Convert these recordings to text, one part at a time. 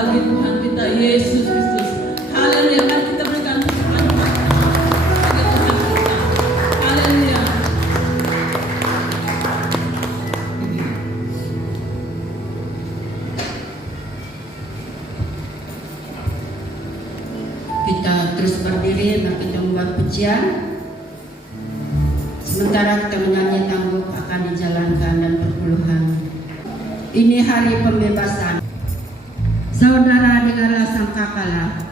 bagi Tuhan kita Yesus Kristus. Haleluya. Mari kita berikan pujian bagi Tuhan kita. Haleluya. Kita terus berdiri, mari kita membuat pujian. Sementara kita menyanyi tangguh akan dijalankan dan perpuluhan. Ini hari pembebasan. Saudara, dengarlah sangkakala.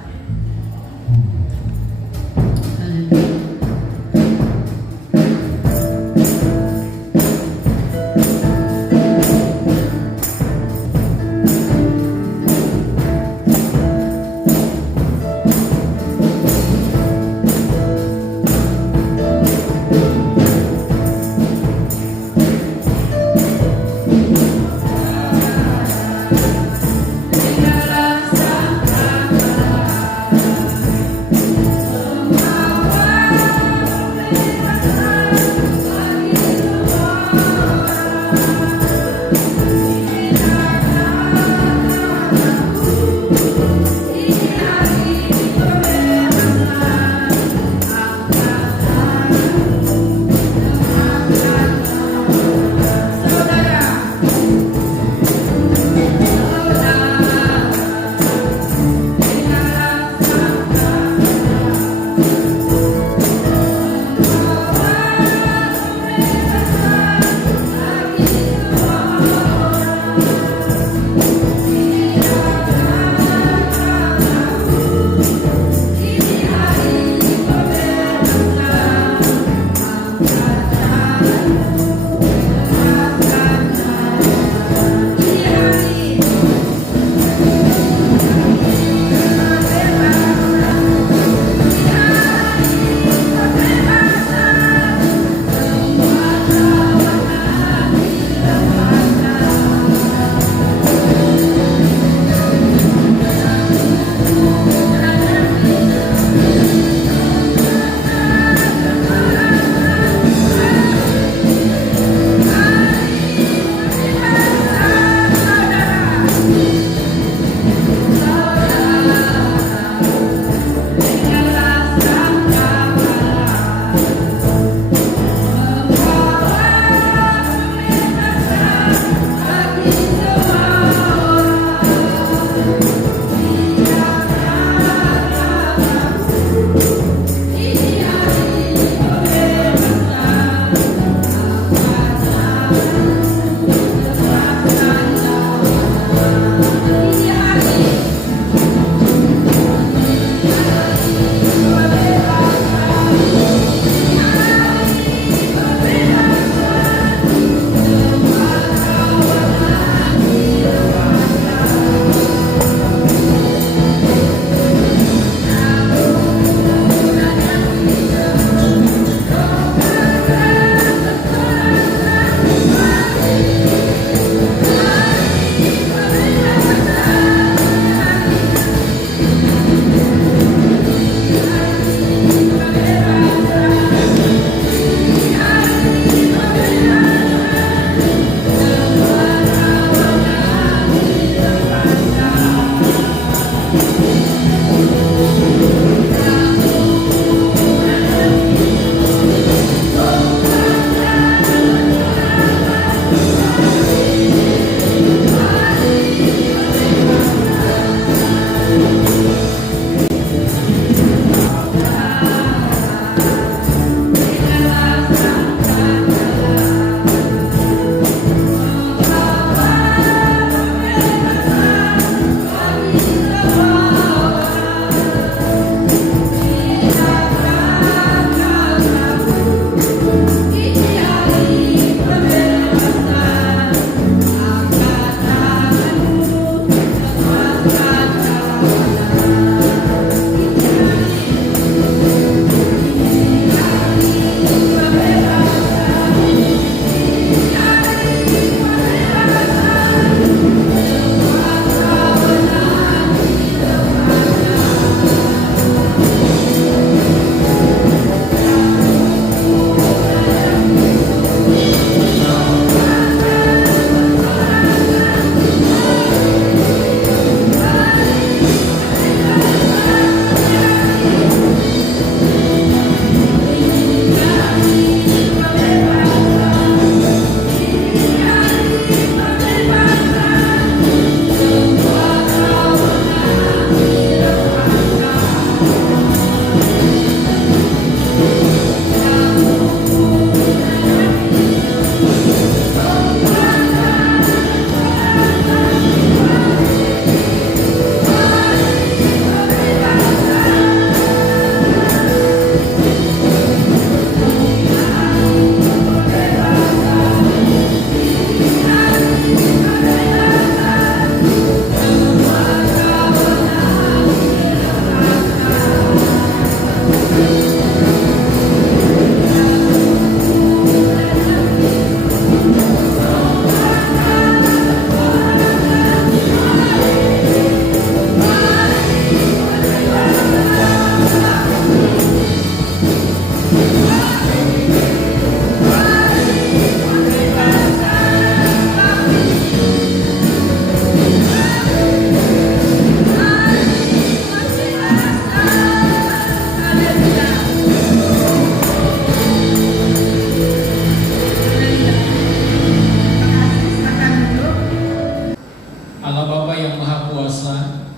kuasa,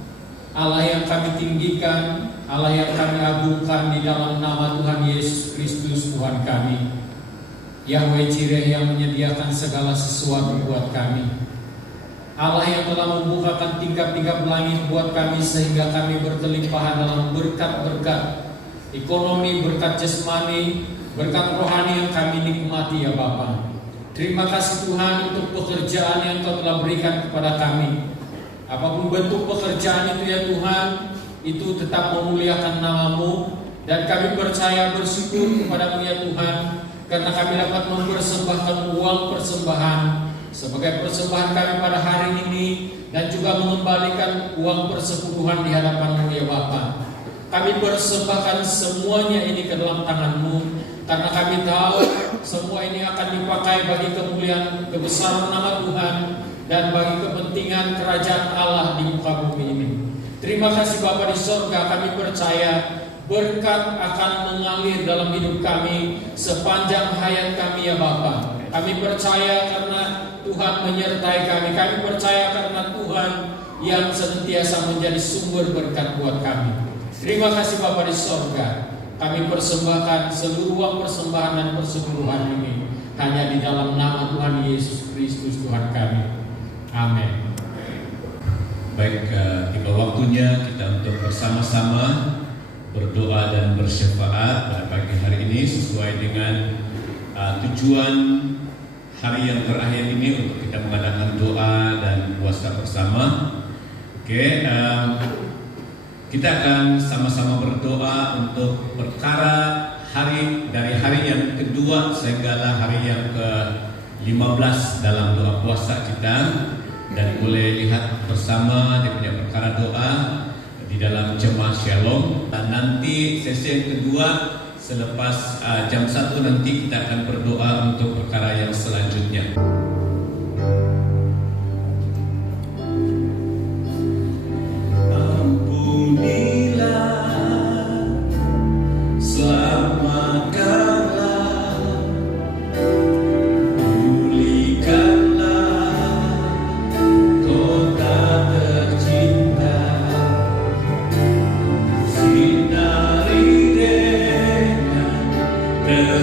Allah yang kami tinggikan, Allah yang kami agungkan di dalam nama Tuhan Yesus Kristus Tuhan kami. Yahweh Jireh yang menyediakan segala sesuatu buat kami. Allah yang telah membukakan tingkap-tingkap langit buat kami sehingga kami berkelimpahan dalam berkat-berkat ekonomi, berkat jasmani, berkat rohani yang kami nikmati ya Bapa. Terima kasih Tuhan untuk pekerjaan yang Kau telah berikan kepada kami. Apapun bentuk pekerjaan itu ya Tuhan, itu tetap memuliakan nama-Mu, dan kami percaya bersyukur kepada-Mu ya Tuhan, karena kami dapat mempersembahkan uang persembahan sebagai persembahan kami pada hari ini, dan juga mengembalikan uang persepuluhan di hadapan-Mu ya Bapa. Kami persembahkan semuanya ini ke dalam tangan-Mu, karena kami tahu semua ini akan dipakai bagi kemuliaan kebesaran nama Tuhan dan bagi kepentingan kerajaan Allah di muka bumi ini. Terima kasih Bapa di sorga, kami percaya berkat akan mengalir dalam hidup kami sepanjang hayat kami ya Bapa. Kami percaya karena Tuhan menyertai kami. Kami percaya karena Tuhan yang senantiasa menjadi sumber berkat buat kami. Terima kasih Bapa di sorga. Kami persembahkan seluruh uang persembahan dan persepuluhan ini hanya di dalam nama Tuhan Yesus Kristus Tuhan kami. Amin. Baik, tiba waktunya kita untuk bersama-sama berdoa dan bersyafaat pada pagi hari ini sesuai dengan tujuan hari yang terakhir ini untuk kita mengadakan doa dan puasa bersama. Oke, kita akan sama-sama berdoa untuk perkara dari hari yang kedua sehinggalah hari yang ke-15 dalam doa puasa kita, dan boleh lihat bersama dia punya perkara doa di dalam jemaah Shalom. Dan nanti sesi yang kedua selepas jam 1 nanti kita akan berdoa untuk perkara yang selanjutnya.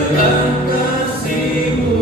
Dalam kasih-Mu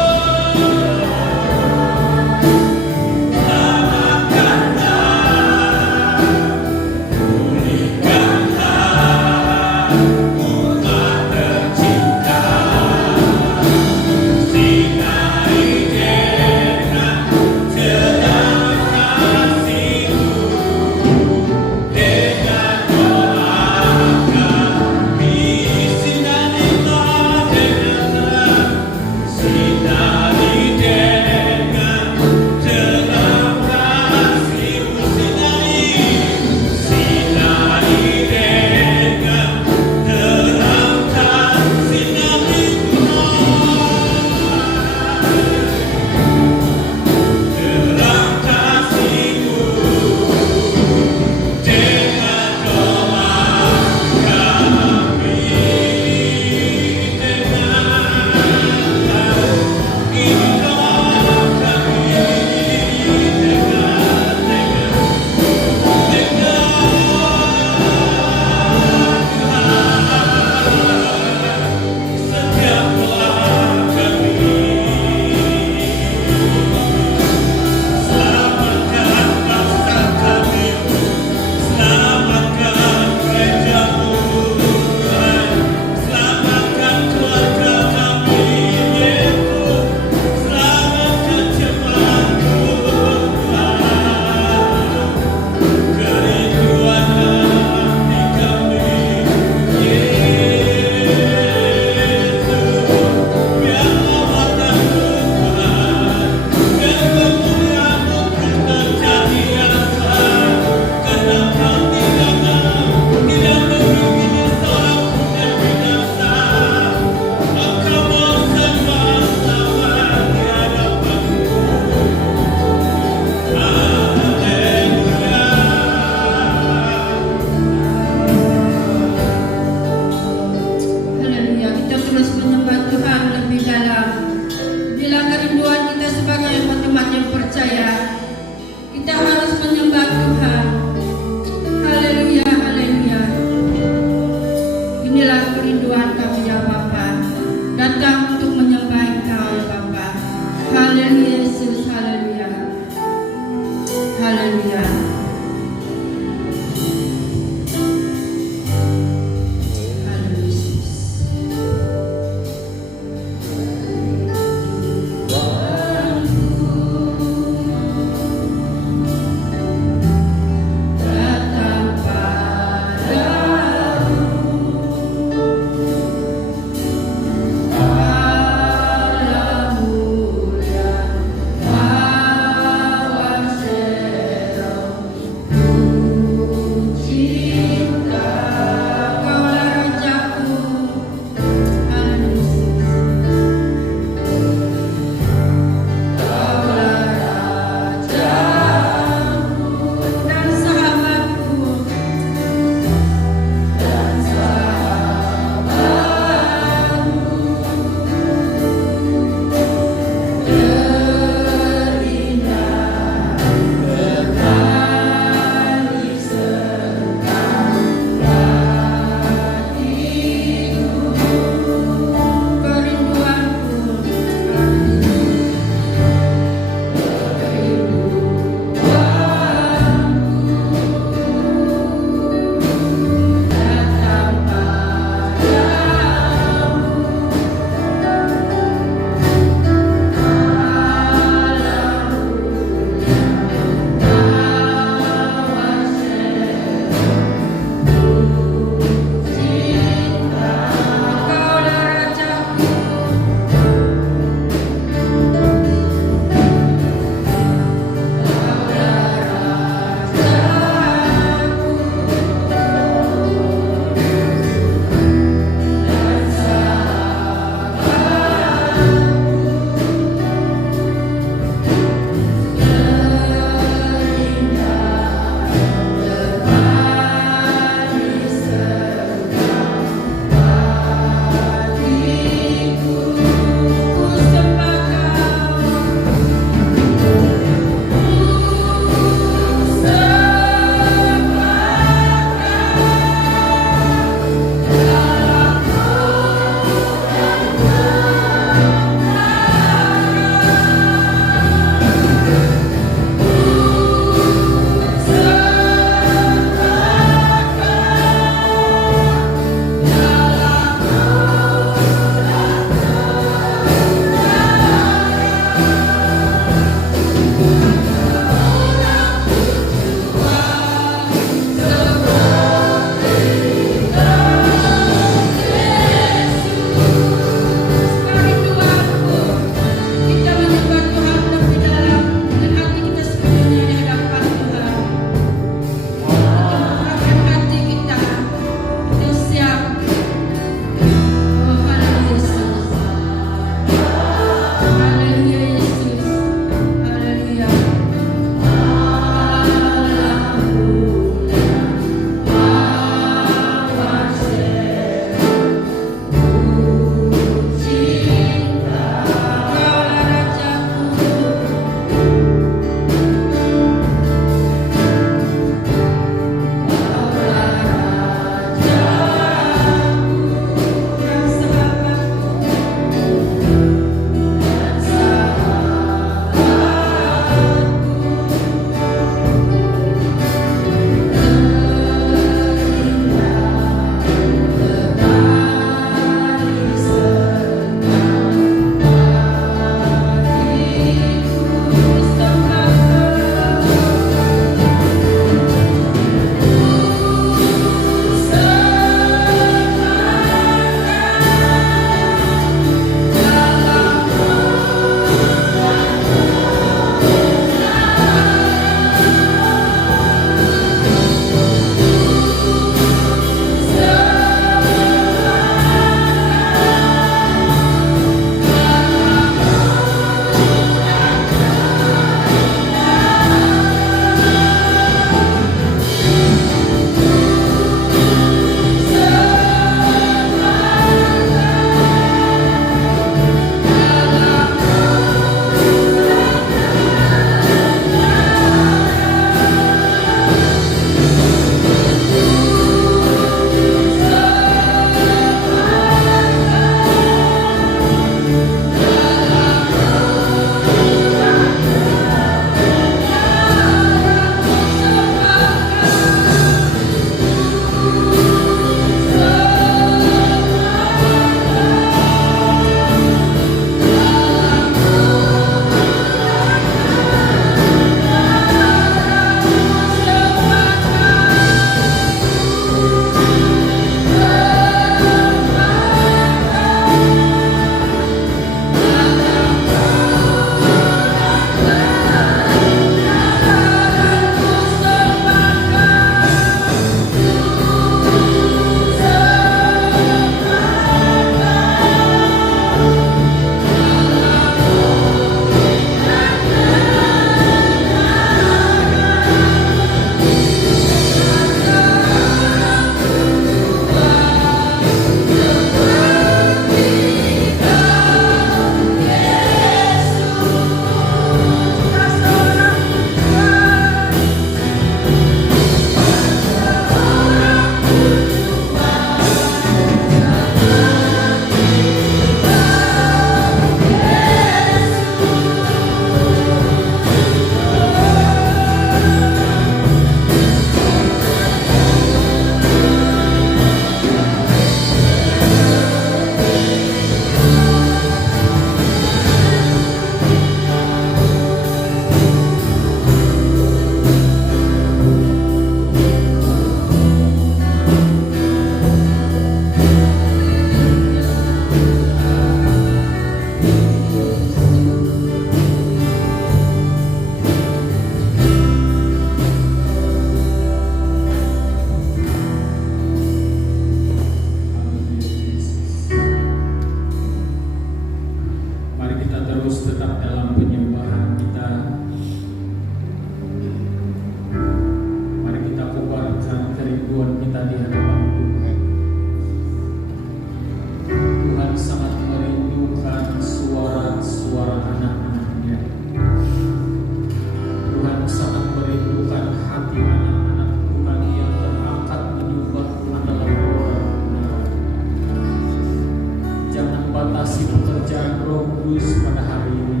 menebus pada hari ini.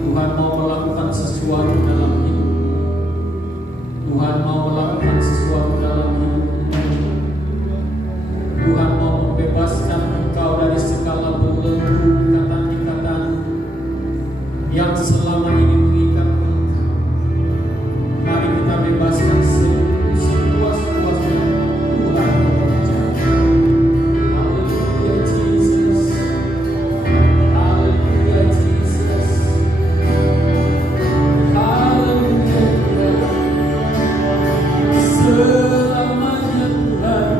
Tuhan mau melakukan sesuatu dalam hidup. Tuhan mau melakukan sesuatu dalam hidup. Tuhan mau membebaskan engkau dari segala belenggu ikatan-ikatan yang selama ini mengikat engkau. Mari kita bebaskan sepuas-puasnya. Tuhan bekerja. Haleluya Jesus. Haleluya Jesus. Haleluya Tuhan. Selamanya Tuhan.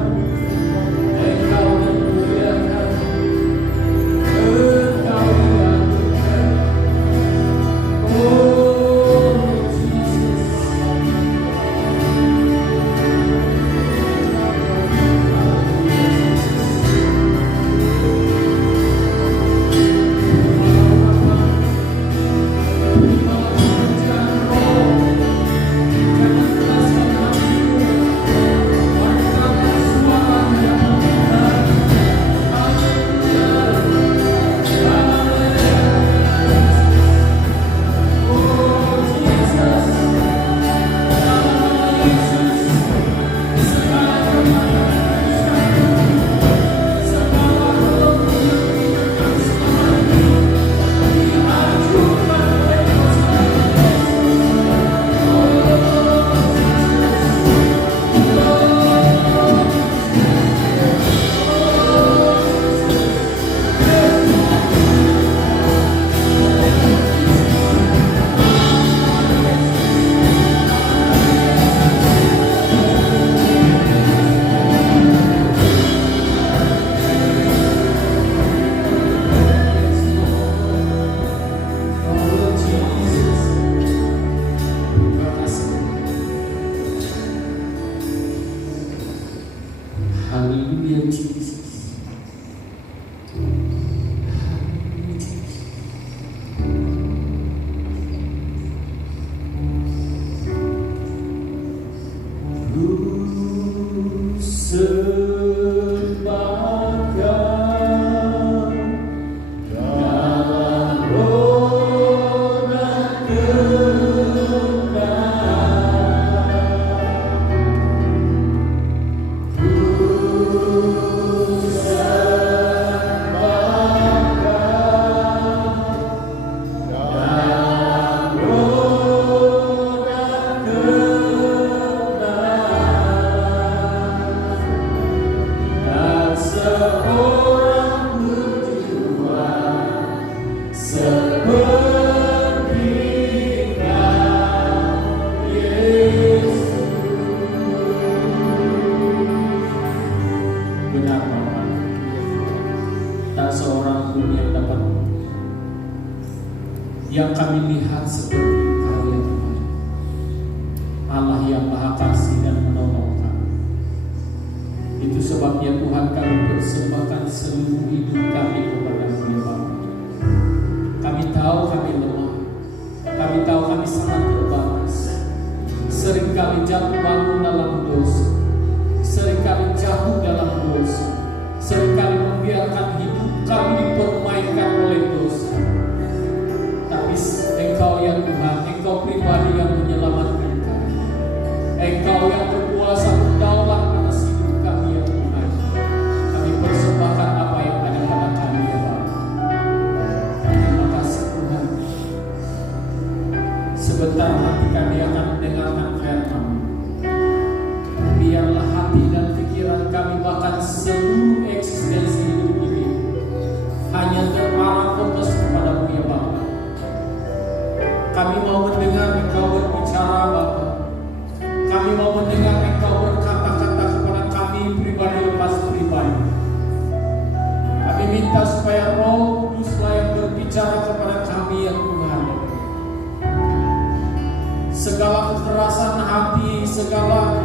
Engkau dimuliakan. Engkau diagunkan. Oh Jesus. Haleluya Jesus. Benar Bapak, tak seorang pun yang dapat yang kami lihat seperti karya Tuhan, Allah yang Maha Kasih dan menolong kami. Itu sebabnya Tuhan kami persembahkan seluruh hidup kami kepada-Mu ya Bapa. Kami tahu kami lemah, kami tahu kami sangat terbatas. Seringkali jatuh bangun dalam dosa, seringkali jatuh dalam dosa, seringkali membiarkan hidup kami dipermainkan oleh dosa. Tapi Engkau ya Tuhan, Engkau pribadi yang menyelamatkan kami. Engkau yang berkuasa berdaulat atas hidup kami ya Tuhan. Kami persembahkan apa yang ada pada kami ya Bapa. Terima kasih Tuhan. Sebentar nanti kami akan mendengarkan firman. Biarlah hati dan pikiran kami, bahkan seluruh eksistensi hidup ini hanya terarah fokus kepada-Mu ya Bapa. Kami mau mendengar Engkau berbicara Bapa. Kami mau mendengar Engkau berkata-kata kepada kami pribadi lepas pribadi. Kami minta supaya Roh Kuduslah yang berbicara kepada kami ya Tuhan. Segala kekerasan hati, segala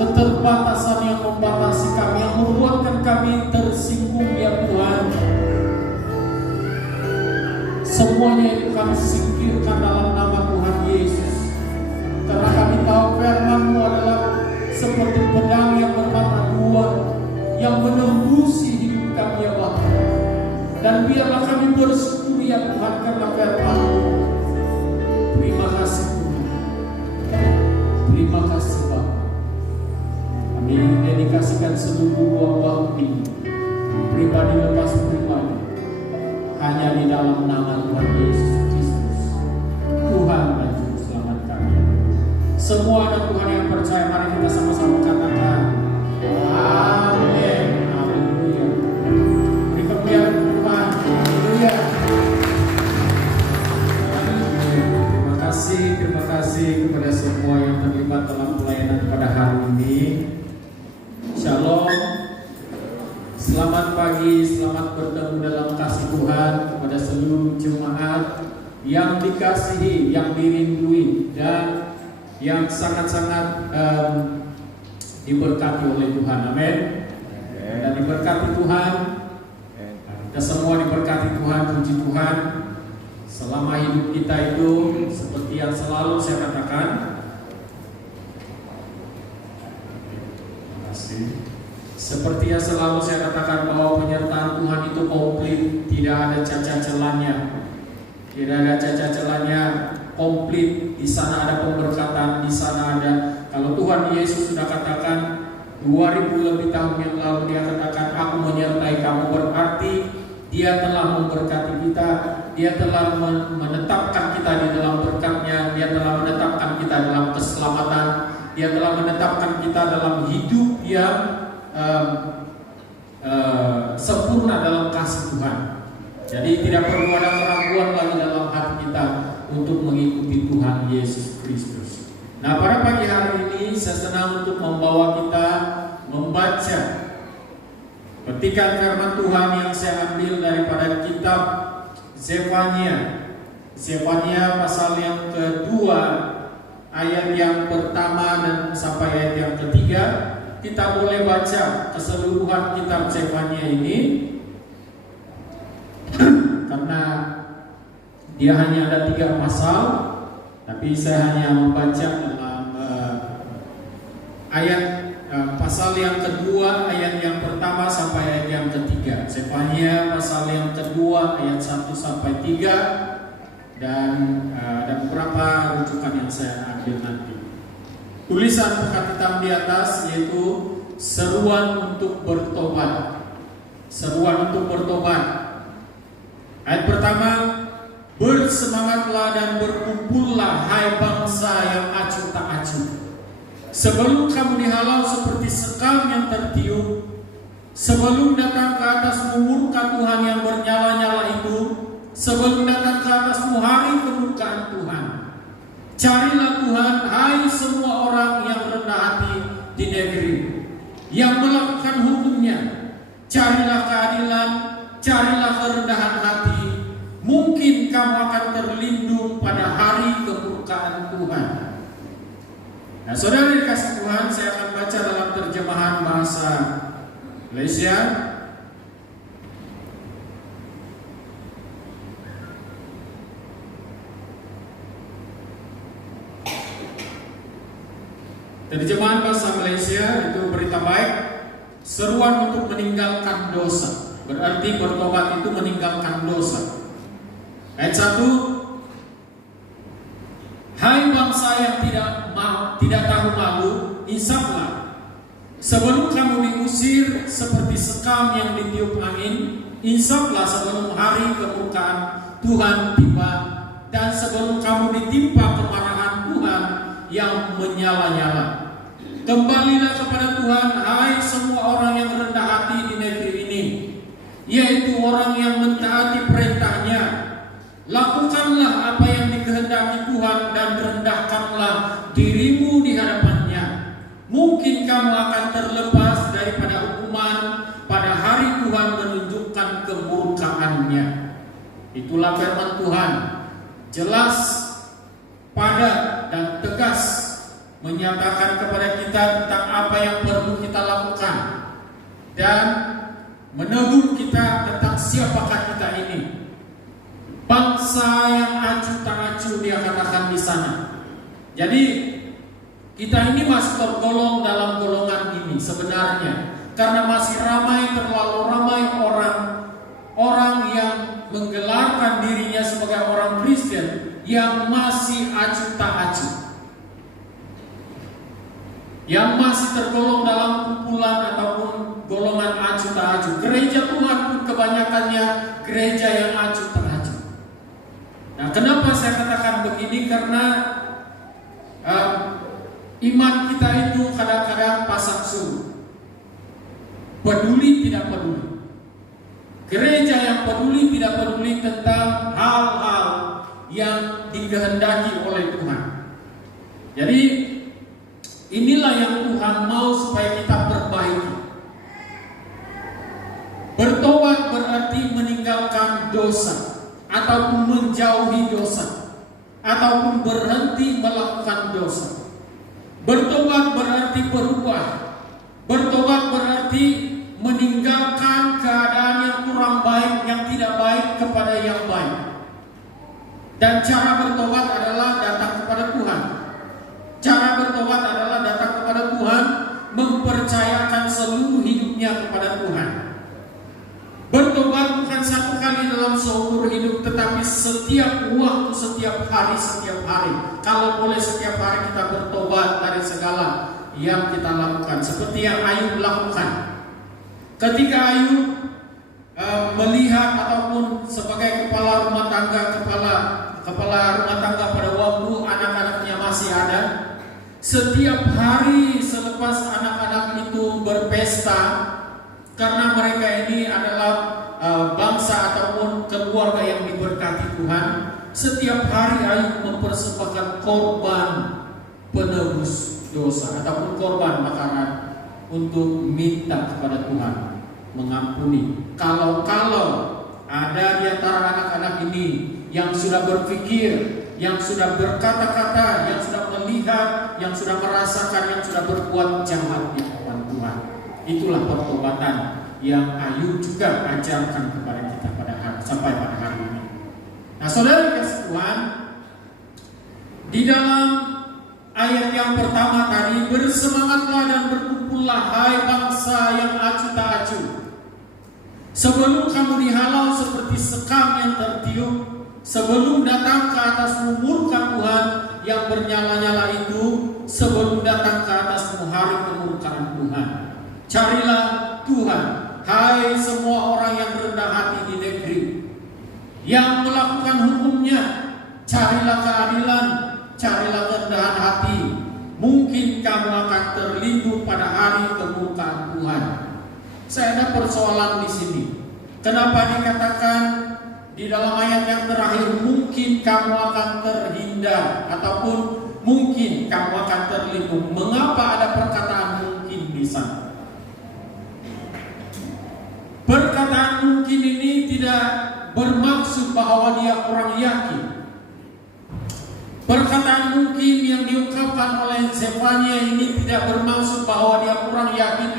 keterbatasan yang membatasi kami, yang membuatkan kami tersinggung ya Tuhan, semuanya itu kami singkirkan dalam nama Tuhan Yesus. Karena kami tahu firman-Mu adalah seperti pedang yang bermata dua, yang menembusi hidup kami ya Bapa. Dan biarlah kami bersyukur ya Tuhan karena firman-Mu. Terima kasih Tuhan. Terima kasih Bapa. Kami dedikasikan seluruh ruang waktu ini, pribadi lepas pribadi, hanya di dalam nama Tuhan Yesus Kristus, Tuhan dan Juru Selamat kami. Semua anak Tuhan yang percaya, mari kita sama-sama katakan amin. Haleluya. Beri kemuliaan Tuhan. Haleluya. Terima kasih kepada semua yang terlibat dalam pelayanan pada hari ini. Shalom. Selamat pagi, selamat bertemu dalam kasih Tuhan kepada seluruh jemaat yang dikasihi, yang dirindui, dan yang sangat-sangat diberkati oleh Tuhan. Amin. Dan diberkati Tuhan. Kita semua diberkati Tuhan, puji Tuhan. Selama hidup kita itu seperti yang selalu saya katakan, seperti yang selalu saya katakan bahwa penyertaan Tuhan itu komplit, tidak ada cacat celahnya, tidak ada cacat celahnya, komplit. Di sana ada pemberkatan, di sana ada. Kalau Tuhan Yesus sudah katakan 2000 lebih tahun yang lalu, dia katakan aku menyertai kamu, berarti Dia telah memberkati kita, Dia telah menetapkan kita di dalam berkat-Nya, Dia telah menetapkan kita dalam keselamatan, Dia telah menetapkan kita dalam hidup yang sempurna dalam kasih Tuhan. Jadi tidak perlu ada keraguan lagi dalam hati kita untuk mengikuti Tuhan Yesus Kristus. Nah, pada pagi hari ini saya senang untuk membawa kita membaca petikan firman Tuhan yang saya ambil daripada kitab Zefania. Zefania pasal yang kedua, ayat yang pertama dan sampai ayat yang ketiga. Kita boleh baca keseluruhan kitab Zefania ini karena dia hanya ada 3 pasal, tapi saya hanya membaca dalam ayat pasal yang kedua, ayat yang pertama sampai ayat yang ketiga. Zefania pasal yang kedua, ayat 1 sampai 3, dan ada beberapa rujukan yang saya ambil nanti. Tulisan pekat hitam di atas yaitu seruan untuk bertobat. Seruan untuk bertobat. Ayat pertama, bersemangatlah dan berkumpullah hai bangsa yang acuh tak acuh. Sebelum kamu dihalau seperti sekam yang tertiup, sebelum datang ke atasmu murka Tuhan yang bernyala-nyala itu, sebelum datang ke atasmu hari kemurkaan Tuhan. Carilah Tuhan, hai semua orang yang rendah hati di negeri, yang melakukan hukum-Nya. Carilah keadilan, carilah kerendahan hati. Mungkin kamu akan terlindung pada hari kemurkaan Tuhan. Nah, saudara dikasih Tuhan, saya akan baca dalam terjemahan bahasa Malaysia. Terjemahan bahasa Malaysia itu berita baik, seruan untuk meninggalkan dosa. Berarti bertobat itu meninggalkan dosa. Ayat 1, hai bangsa yang tidak tahu malu, insaflah. Sebelum kamu diusir seperti sekam yang ditiup angin, insaflah sebelum hari kemurkaan Tuhan tiba, dan sebelum kamu ditimpa kemarahan Tuhan yang menyala-nyala. Kembalilah kepada Tuhan, hai semua orang yang rendah hati di negeri ini, yaitu orang yang mentaati perintah-Nya. Lakukanlah apa yang dikehendaki Tuhan dan rendahkanlah dirimu di hadapan-Nya. Mungkin kamu akan terlepas daripada hukuman pada hari Tuhan menunjukkan kemurkaan-Nya. Itulah firman Tuhan, jelas, padat dan tegas, menyatakan kepada kita tentang apa yang perlu kita lakukan dan menegur kita tentang siapakah kita ini. Bangsa yang acuh tak acuh, dia katakan di sana. Jadi kita ini masih tergolong dalam golongan ini sebenarnya, karena masih terlalu ramai orang yang menggelarkan dirinya sebagai orang Kristen yang masih acuh tak acuh, yang masih tergolong dalam kumpulan ataupun golongan acuh tak acuh. Gereja Tuhan pun kebanyakannya gereja yang acuh tak acuh. Nah, kenapa saya katakan begini? Karena iman kita itu kadang-kadang pasang surut, peduli tidak peduli. Gereja yang peduli tidak peduli tentang hal-hal yang dikehendaki oleh Tuhan. Jadi inilah yang Tuhan mau supaya kita perbaiki. Bertobat berarti meninggalkan dosa, ataupun menjauhi dosa, ataupun berhenti melakukan dosa. Bertobat berarti berubah. Bertobat berarti meninggalkan keadaan yang kurang baik, yang tidak baik kepada yang baik. Dan cara bertobat adalah datang kepada Tuhan. Cara bertobat adalah datang kepada Tuhan, mempercayakan seluruh hidupnya kepada Tuhan. Bertobat bukan satu kali dalam seumur hidup, tetapi setiap waktu, setiap hari. Kalau boleh setiap hari kita bertobat dari segala yang kita lakukan. Seperti yang Ayub lakukan. Ketika Ayub melihat ataupun sebagai kepala rumah tangga, kepala rumah tangga pada waktu anak-anaknya masih ada, setiap hari selepas anak-anak itu berpesta, karena mereka ini adalah bangsa ataupun keluarga yang diberkati Tuhan, setiap hari Ayub mempersembahkan korban penebus dosa ataupun korban bakaran untuk minta kepada Tuhan mengampuni. Kalau ada di antara anak-anak ini yang sudah berpikir, yang sudah berkata-kata, yang sudah melihat, yang sudah merasakan, yang sudah berbuat jahat di hadapan Tuhan, itulah pertobatan yang Ayub juga ajarkan kepada kita sampai pada hari ini. Nah, saudara kasih Tuhan, di dalam ayat yang pertama tadi, bersemangatlah dan berkumpullah hai bangsa yang acuh tak acuh. Sebelum kamu dihalau seperti sekam yang tertiup, sebelum datang ke atasmu murka Tuhan yang bernyala-nyala itu, sebelum datang ke atasmu hari kemurkaan Tuhan. Carilah Tuhan, hai semua orang yang rendah hati di negeri, yang melakukan hukumnya. Carilah keadilan, carilah kerendahan hati. Mungkin kamu akan terlindung pada hari kemurkaan Tuhan. Saya ada persoalan di sini. Kenapa dikatakan di dalam ayat yang terakhir mungkin kamu akan terhindar ataupun mungkin kamu akan terlindung? Mengapa ada perkataan mungkin di sana? Perkataan mungkin ini tidak bermaksud bahwa dia kurang yakin. Perkataan mungkin yang diungkapkan oleh Zefania ini tidak bermaksud bahwa dia kurang yakin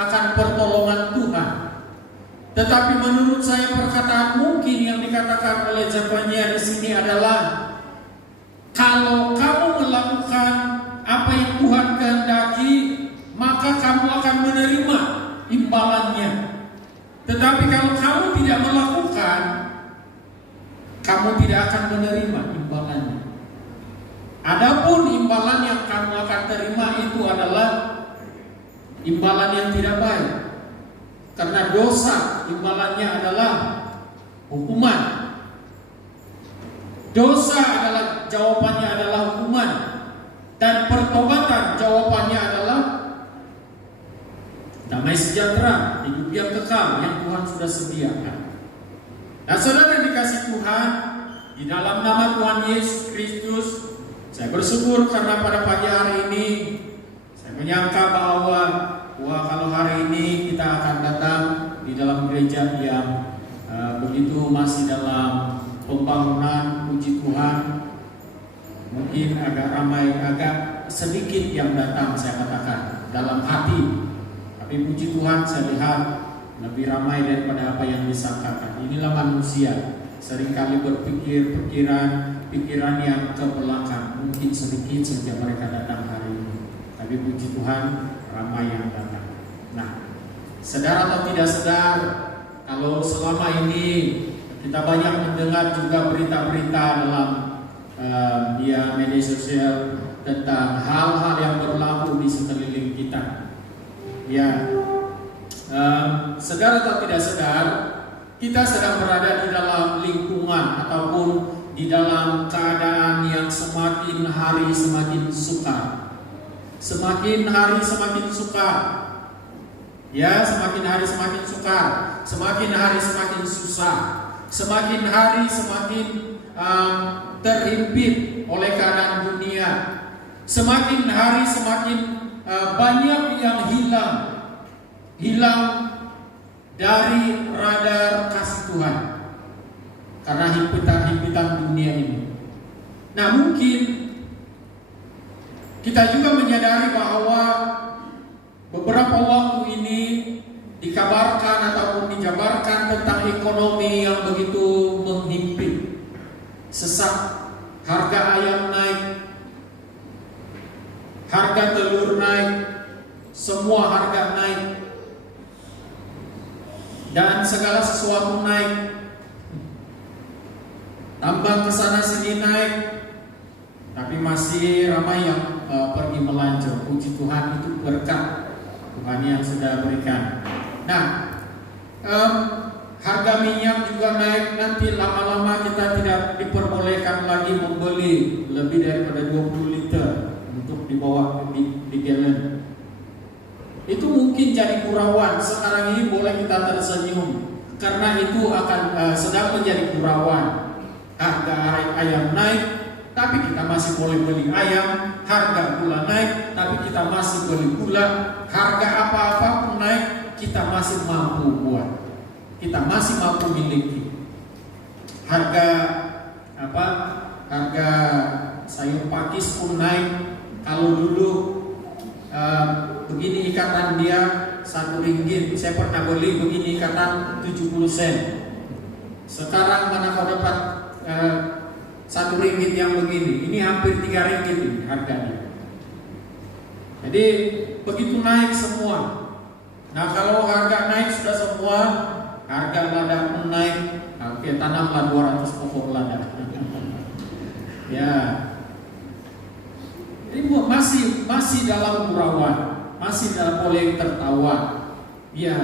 akan pertolongan Tuhan. Tetapi menurut saya perkataan mungkin yang dikatakan oleh Zefania di sini adalah kalau kamu melakukan apa yang Tuhan kehendaki, maka kamu akan menerima imbalannya. Tetapi kalau kamu tidak melakukan, kamu tidak akan menerima imbalannya. Adapun imbalan yang kamu akan terima itu adalah imbalan yang tidak baik. Karena dosa imbalannya adalah hukuman. Dosa adalah jawabannya adalah hukuman. Dan pertobatan jawabannya adalah damai sejahtera, hidup yang kekal yang Tuhan sudah sediakan. Nah, saudara yang dikasih Tuhan, di dalam nama Tuhan Yesus Kristus, saya bersyukur karena pada pagi hari ini saya menyangka bahwa kalau hari ini kita akan datang di dalam gereja yang begitu masih dalam pembangunan, puji Tuhan, mungkin agak ramai, agak sedikit yang datang, saya katakan dalam hati. Tapi puji Tuhan, saya lihat lebih ramai daripada apa yang disangkakan. Inilah manusia, seringkali berpikir pikiran yang ke belakang. Mungkin sedikit saja mereka datang hari ini, tapi puji Tuhan ramai yang datang. Nah, sadar atau tidak sadar, kalau selama ini Kita banyak mendengar juga berita-berita dalam media sosial tentang hal-hal yang berlaku di sekeliling kita. Ya, sadar atau tidak sadar, kita sedang berada di dalam lingkungan ataupun di dalam keadaan yang semakin hari semakin sukar. Semakin hari semakin sukar. Ya, semakin hari semakin sukar. Semakin hari semakin susah. Semakin hari semakin terhimpit oleh keadaan dunia. Semakin hari semakin banyak yang hilang dari radar kasih Tuhan karena himpitan-himpitan dunia ini. Nah, mungkin kita juga menyadari bahwa beberapa waktu ini dikabarkan ataupun dijabarkan tentang ekonomi yang begitu menghimpit, sesak, harga ayam naik, harga telur naik, semua harga naik, dan segala sesuatu naik. Tambang kesana sini naik, tapi masih ramai yang pergi melanjut. Puji Tuhan, itu berkat Tuhan yang sudah berikan. Nah, harga minyak juga naik. Nanti lama-lama kita tidak diperbolehkan lagi membeli lebih daripada 20 liter untuk dibawa di galon. Itu mungkin jadi gurauan. Sekarang ini boleh kita tersenyum karena itu akan sedang menjadi gurauan. Harga ayam naik, tapi kita masih boleh beli ayam. Harga gula naik, tapi kita masih beli gula. Harga apa-apa pun naik, kita masih mampu buat. Kita masih mampu miliki. Harga sayur pakis pun naik. Kalau dulu begini ikatan dia RM1, saya pernah beli begini ikatan 70 sen. Sekarang mana kau dapat RM1 yang begini? Ini hampir RM3 harganya. Jadi begitu naik semua. Nah, kalau harga naik sudah semua, harga lada pun naik. Oke, tanamlah 200 pokok lada. Ya. Ini masih dalam gurauan, masih dalam boleh tertawa. Ya,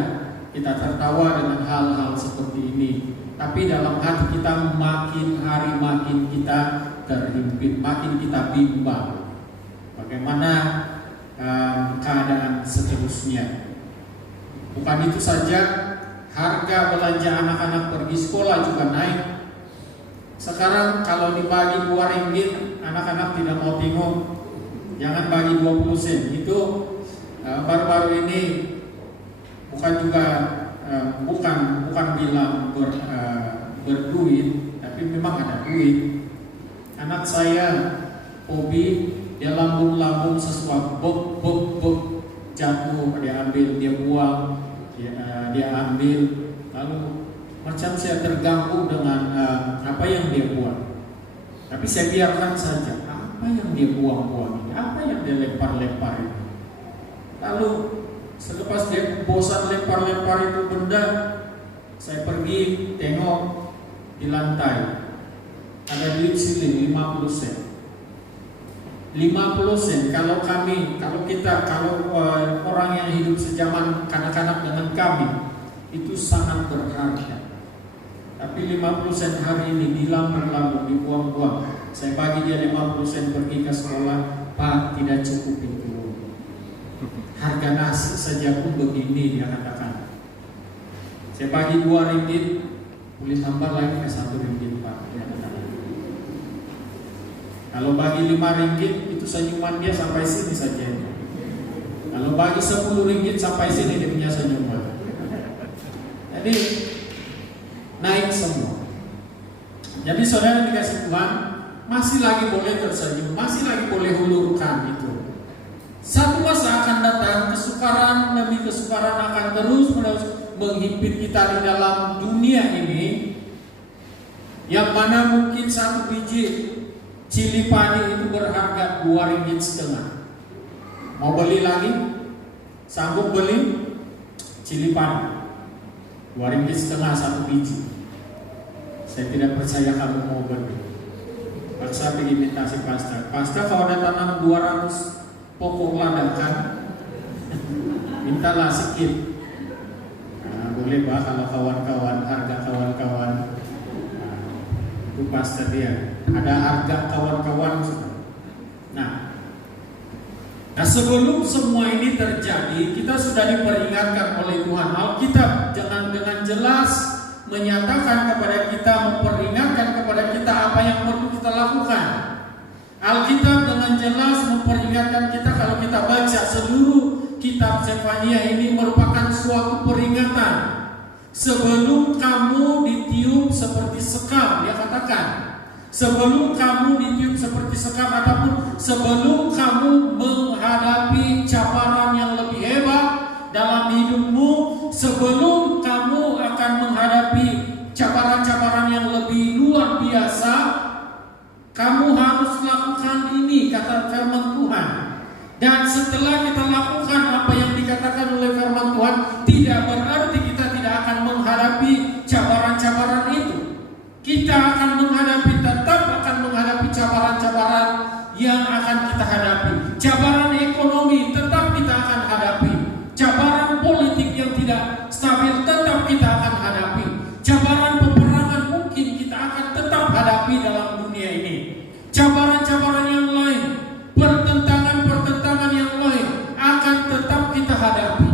kita tertawa dengan hal-hal seperti ini. Tapi dalam hati kita makin hari makin kita terhimpit, makin kita bimbang. Bagaimana keadaan seterusnya? Bukan itu saja, harga belanja anak-anak pergi sekolah juga naik. Sekarang kalau dibagi RM2, anak-anak tidak mau tengok. Jangan bagi 20 sen. Itu baru-baru ini bukan bilang berduit, tapi memang ada duit. Anak saya hobi, dia lambung sesuatu, bok jatuh, dia ambil, dia buang, dia ambil, lalu macam saya terganggu dengan apa yang dia buang. Tapi saya biarkan saja. Apa yang dia buang-buang ini? Apa yang dia lempar-lempar ini? Lalu selepas dia bosan lempar-lempar itu benda, saya pergi tengok di lantai ada duit siling 50 sen. 50 sen. Kalau orang yang hidup sejaman kanak-kanak dengan kami, itu sangat berharga. Tapi 50 sen hari ini dilambung-lambung, dibuang-buang. Saya bagi dia 50 sen pergi ke sekolah, Pak, tidak cukup itu. Harga nasi saja pun begini, dia katakan. Saya bagi RM2, boleh tambah lagi ke RM1, Pak, dia katakan. Kalau bagi RM5, itu senyuman dia sampai sini saja. Kalau bagi RM10 sampai sini dia punya senyuman. Jadi naik semua. Jadi saudara dikasih Tuhan, masih lagi boleh tersenyum, masih lagi boleh hulurkan itu. Satu masa akan datang, kesukaran demi kesukaran akan terus-menerus menghimpit kita di dalam dunia ini, yang mana mungkin satu biji cili padi itu berharga RM2,5. Mau beli lagi? Sanggup beli cili padi RM2,5 satu biji. Saya tidak percaya kamu mau berdoa. Paksa pergi minta si pastor. Pastor kalau ada tanam 200 pokok ladakan, mintalah sedikit. Nah, boleh bah kalau kawan-kawan, harga kawan-kawan. Nah, itu pastor dia. Ada harga kawan-kawan. Nah, sebelum semua ini terjadi, kita sudah diperingatkan oleh Tuhan. Alkitab dengan jelas menyatakan kepada kita, memperingatkan kepada kita apa yang perlu kita lakukan. Alkitab dengan jelas memperingatkan kita, kalau kita baca seluruh kitab Zefania ini merupakan suatu peringatan. Sebelum kamu ditiup seperti sekam, dia katakan. Sebelum kamu ditiup seperti sekam, ataupun sebelum kamu menghadapi cabaran yang lebih hebat dalam hidupmu, sebelum kamu akan menghadapi cabaran-cabaran yang lebih luar biasa, kamu harus lakukan ini, kata firman Tuhan. Dan setelah kita lakukan apa yang dikatakan oleh firman Tuhan, tidak berarti kita tidak akan menghadapi cabaran-cabaran itu. Kita akan tetap menghadapi cabaran-cabaran yang akan kita hadapi. Cabaran ekonomi tetap kita akan hadapi. Cabaran politik yang tidak stabil tetap kita akan hadapi. Cabaran peperangan mungkin kita akan tetap hadapi dalam dunia ini. Cabaran-cabaran yang lain, pertentangan-pertentangan yang lain akan tetap kita hadapi.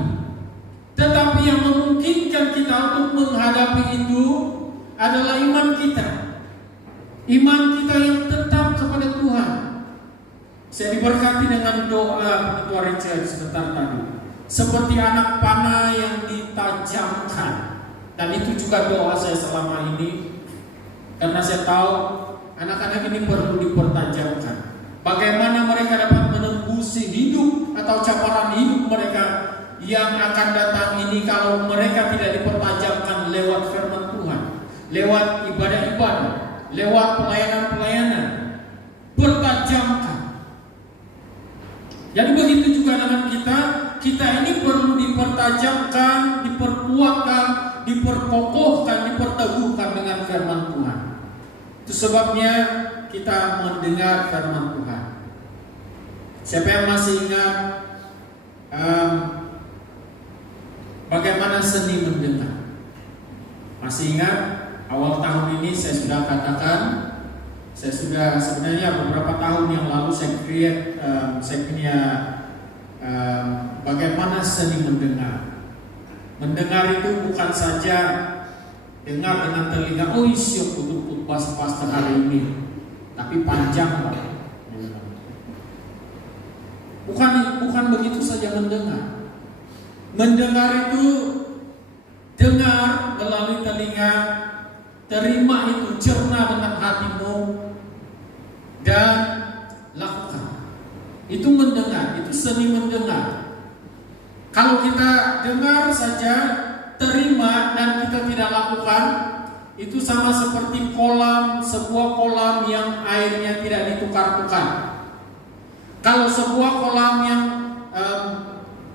Tetapi yang memungkinkan kita untuk menghadapi itu adalah iman kita. Iman kita yang tetap kepada Tuhan. Saya diberkati dengan doa Ketua Richard sebentar tadi. Seperti anak panah yang ditajamkan. Dan itu juga doa saya selama ini. Karena saya tahu anak-anak ini perlu dipertajamkan. Bagaimana mereka dapat menembusi hidup atau cabaran hidup mereka yang akan datang ini kalau mereka tidak dipertajamkan lewat firman Tuhan, lewat ibadah-ibadah, lewat pelayanan-pelayanan. Pertajamkan. Jadi begitu juga dengan kita ini perlu dipertajamkan, diperkuatkan, diperkokohkan, diperteguhkan dengan firman Tuhan. Itu sebabnya kita mendengar firman Tuhan. Siapa yang masih ingat bagaimana seni mendengar? Masih ingat? Awal tahun ini saya sudah katakan, sebenarnya beberapa tahun yang lalu saya punya bagaimana seni mendengar. Mendengar itu bukan saja dengar dengan telinga, oh isyuk untuk pastor hari ini, tapi panjang lah. Bukan begitu saja mendengar. Mendengar itu dengar melalui telinga, terima itu, cerna dengan hatimu, dan lakukan. Itu mendengar, itu seni mendengar. Kalau kita dengar saja, terima, dan kita tidak lakukan, itu sama seperti sebuah kolam yang airnya tidak ditukar-tukar. Kalau sebuah kolam yang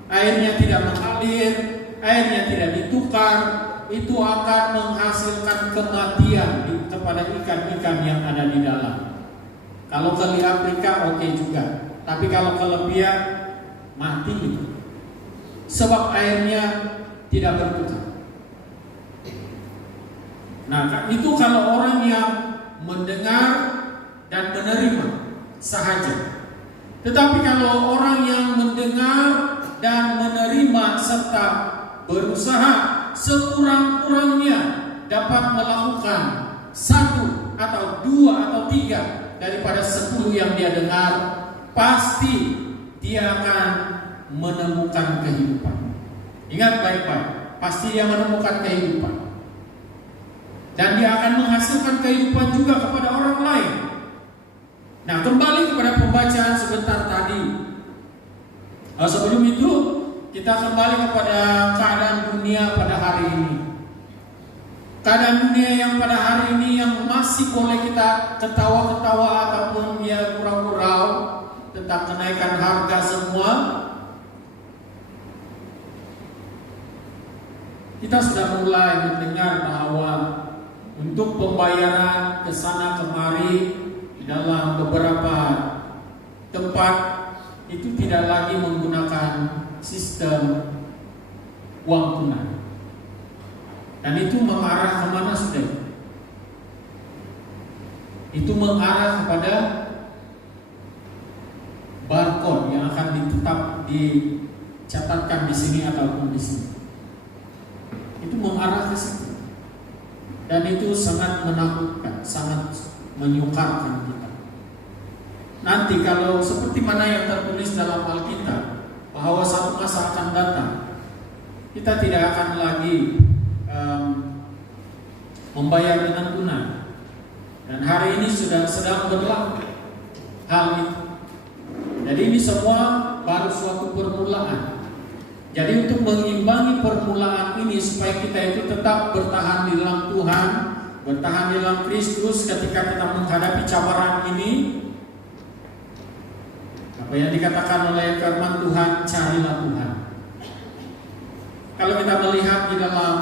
airnya tidak mengalir, airnya tidak ditukar, itu akan menghasilkan kematian kepada ikan-ikan yang ada di dalam. Kalau ke Afrika oke juga, tapi kalau kelebihan mati itu. Sebab airnya tidak bertukar. Nah, itu kalau orang yang mendengar dan menerima sahaja. Tetapi kalau orang yang mendengar dan menerima serta berusaha sekurang-kurangnya dapat melakukan 1 atau 2 atau 3 daripada 10 yang dia dengar, pasti dia akan menemukan kehidupan. Ingat baik-baik, pasti dia menemukan kehidupan. Dan dia akan menghasilkan kehidupan juga kepada orang lain. Nah, kembali kepada pembacaan sebentar tadi. Sebelum itu, kita kembali kepada keadaan dunia pada hari ini. Keadaan dunia yang pada hari ini yang masih boleh kita ketawa-ketawa ataupun ya gurau-gurau tentang kenaikan harga semua. Kita sudah mulai mendengar bahwa untuk pembayaran ke sana kemari dalam beberapa tempat itu tidak lagi menggunakan sistem uang tunai. Dan itu mengarah kemana sudah? Itu mengarah kepada barcode yang akan dicatatkan di sini ataupun di sini. Itu mengarah ke situ. Dan itu sangat menakutkan, sangat menyukarkan kita. Nanti kalau seperti mana yang tertulis dalam Alkitab, bahwa satu masa akan datang, kita tidak akan lagi membayar dengan tunai. Dan hari ini sudah sedang berlaku hal itu. Jadi ini semua baru suatu permulaan. Jadi untuk mengimbangi permulaan ini supaya kita itu tetap bertahan di dalam Tuhan, bertahan di dalam Kristus ketika kita menghadapi cabaran ini, apa yang dikatakan oleh firman Tuhan, carilah Tuhan. Kalau kita melihat di dalam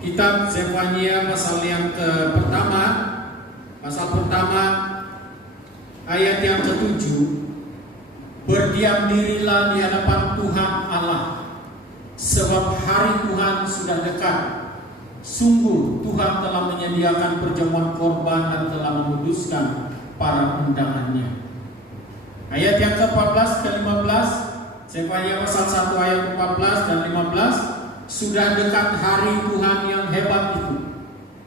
kitab Zefania pasal yang pertama, pasal pertama ayat yang ke-7, berdiam dirilah di hadapan Tuhan Allah, sebab hari Tuhan sudah dekat. Sungguh Tuhan telah menyediakan perjamuan korban dan telah memutuskan para undangannya. Ayat yang ke-14 ke-15, Zefania pasal 1 ayat 14 dan 15, sudah dekat hari Tuhan yang hebat itu.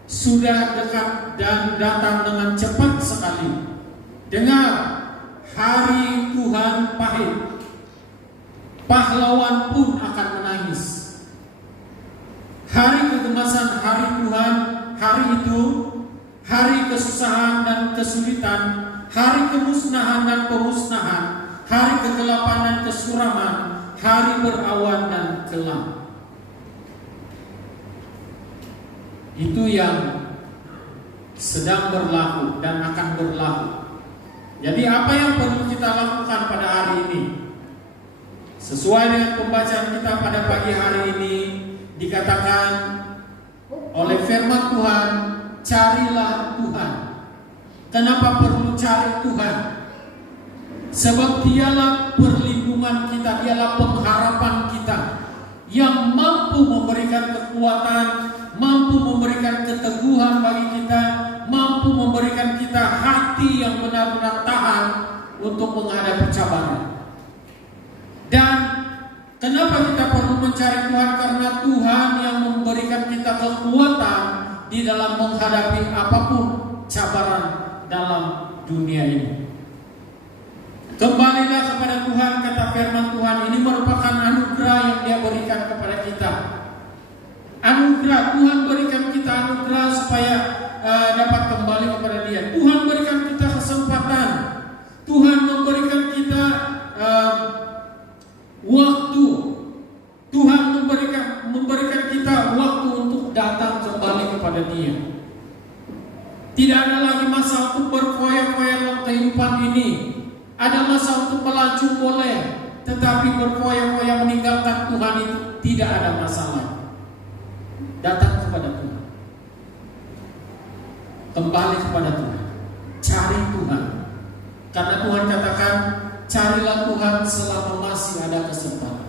Sudah dekat dan datang dengan cepat sekali. Dengar, hari Tuhan pahit. Pahlawan pun akan menangis. Hari kegemasan hari Tuhan, hari itu, hari kesusahan dan kesulitan, hari kemusnahan dan pemusnahan, hari kegelapan dan kesuraman, hari berawan dan kelam. Itu yang sedang berlaku dan akan berlaku. Jadi apa yang perlu kita lakukan pada hari ini? Sesuai dengan pembacaan kita pada pagi hari ini, dikatakan oleh firman Tuhan, carilah Tuhan. Kenapa perlu cari Tuhan? Sebab dialah perlindungan kita, dialah pengharapan kita, yang mampu memberikan kekuatan, mampu memberikan keteguhan bagi kita, mampu memberikan kita hati yang benar-benar tahan untuk menghadapi cabaran. Dan kenapa kita perlu mencari Tuhan? Karena Tuhan yang memberikan kita kekuatan di dalam menghadapi apapun cabaran dalam dunia ini. Kembalilah kepada Tuhan, kata firman Tuhan. Ini merupakan anugerah yang Dia berikan kepada kita. Anugerah, Tuhan berikan kita anugerah supaya dapat kembali kepada Dia. Tuhan berikan kita kesempatan. Tuhan memberikan kita waktu. Tuhan memberikan kita waktu untuk datang kembali kepada Dia. Tidak ada lagi masa untuk berfoya-foya dalam kehidupan ini. Ada masa untuk melaju boleh, tetapi berfoya-foya meninggalkan Tuhan itu tidak ada masalah. Datang kepada Tuhan, kembali kepada Tuhan, cari Tuhan. Karena Tuhan katakan, carilah Tuhan selama masih ada kesempatan.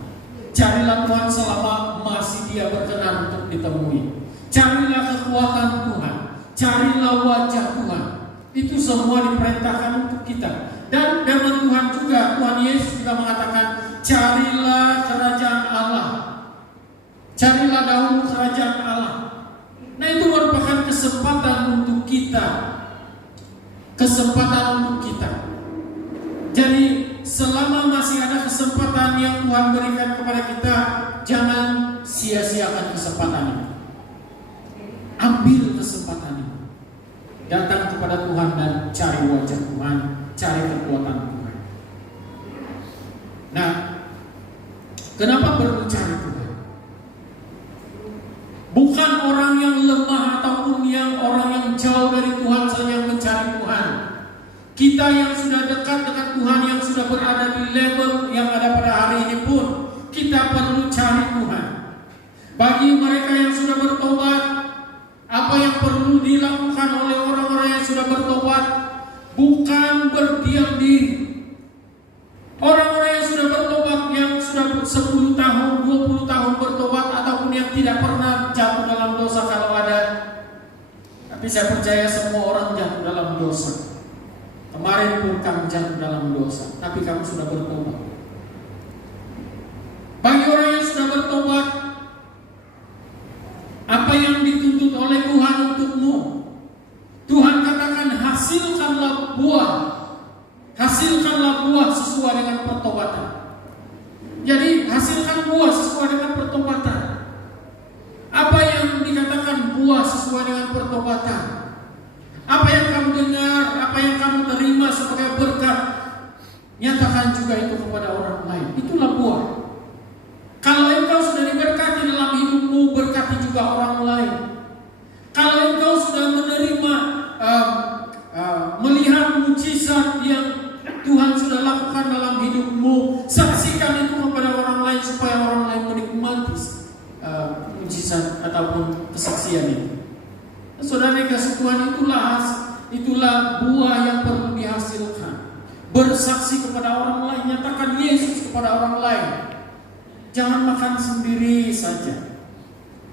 Carilah Tuhan selama masih Dia berkenan untuk ditemui. Carilah kekuatan Tuhan, carilah wajah Tuhan. Itu semua diperintahkan untuk kita. Dan firman Tuhan juga, Tuhan Yesus juga mengatakan, carilah kerajaan Allah. Carilah dahulu kerajaan Allah. Nah, itu merupakan kesempatan untuk kita. Kesempatan untuk kita. Jadi selama masih ada kesempatan yang Tuhan berikan kepada kita, jangan sia-siakan kesempatan itu. Ambil kesempatan itu. Datang kepada Tuhan dan cari wajah Tuhan, cari kekuatan Tuhan. Nah, kenapa perlu cari Tuhan? Bukan orang yang lemah ataupun orang yang jauh dari Tuhan saja yang mencari Tuhan. Kita yang sudah dekat dengan Tuhan, yang sudah berada di level yang ada pada hari ini pun, kita perlu cari Tuhan. Bagi mereka yang sudah bertobat, apa yang perlu dilakukan oleh orang-orang yang sudah bertobat bukan berdiam diri. Orang-orang yang sudah bertobat, yang sudah 10 tahun, 20 tahun bertobat, ataupun yang tidak pernah jatuh dalam dosa kalau ada. Tapi saya percaya semua orang jatuh dalam dosa. Kemarin pun kamu jatuh dalam dosa, tapi kamu sudah bertobat. Bagi orang yang sudah bertobat, apa yang dituntut oleh Tuhan untukmu? Tuhan katakan hasilkanlah buah. Hasilkanlah buah sesuai dengan pertobatan. Jadi hasilkan buah sesuai dengan pertobatan. Apa yang dikatakan buah sesuai dengan pertobatan? Apa yang kamu dengar, apa yang kamu terima sebagai berkat, nyatakan juga itu kepada orang lain. Itulah buah. Kalau engkau sudah diberkati dalam hidupmu, berkati juga orang lain. Kalau engkau sudah menerima, melihat mujizat yang Tuhan sudah lakukan dalam hidupmu, saksikan itu kepada orang lain supaya orang lain menikmati mujizat ataupun kesaksian itu. Saudara kasih Tuhan, itulah buah yang perlu dihasilkan. Bersaksi kepada orang lain, nyatakan Yesus kepada orang lain. Jangan makan sendiri saja.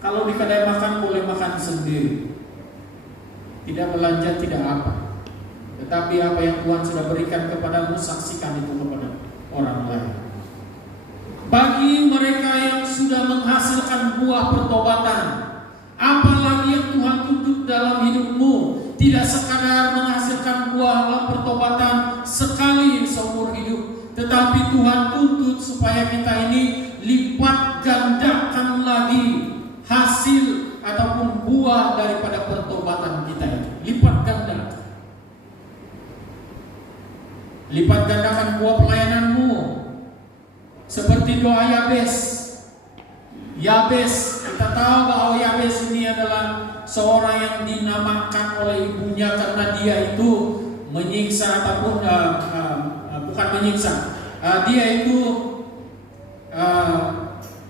Kalau di kedai makan boleh makan sendiri, tidak belanja, tidak apa. Tetapi apa yang Tuhan sudah berikan kepadamu, saksikan itu kepada orang lain. Bagi mereka yang sudah menghasilkan buah pertobatan, apalagi yang Tuhan tuntut dalam hidupmu, tidak sekadar menghasilkan buah pertobatan sekali seumur hidup, tetapi Tuhan tuntut supaya kita ini lipat gandakan lagi hasil ataupun buah daripada pertobatan kita ini. Lipat gandakan. Lipat gandakan buah pelayananmu. Seperti doa Yabes. Yabes, kita tahu bahwa Yabes ini adalah seorang yang dinamakan oleh ibunya karena dia itu menyiksa ataupun bukan menyiksa. Dia itu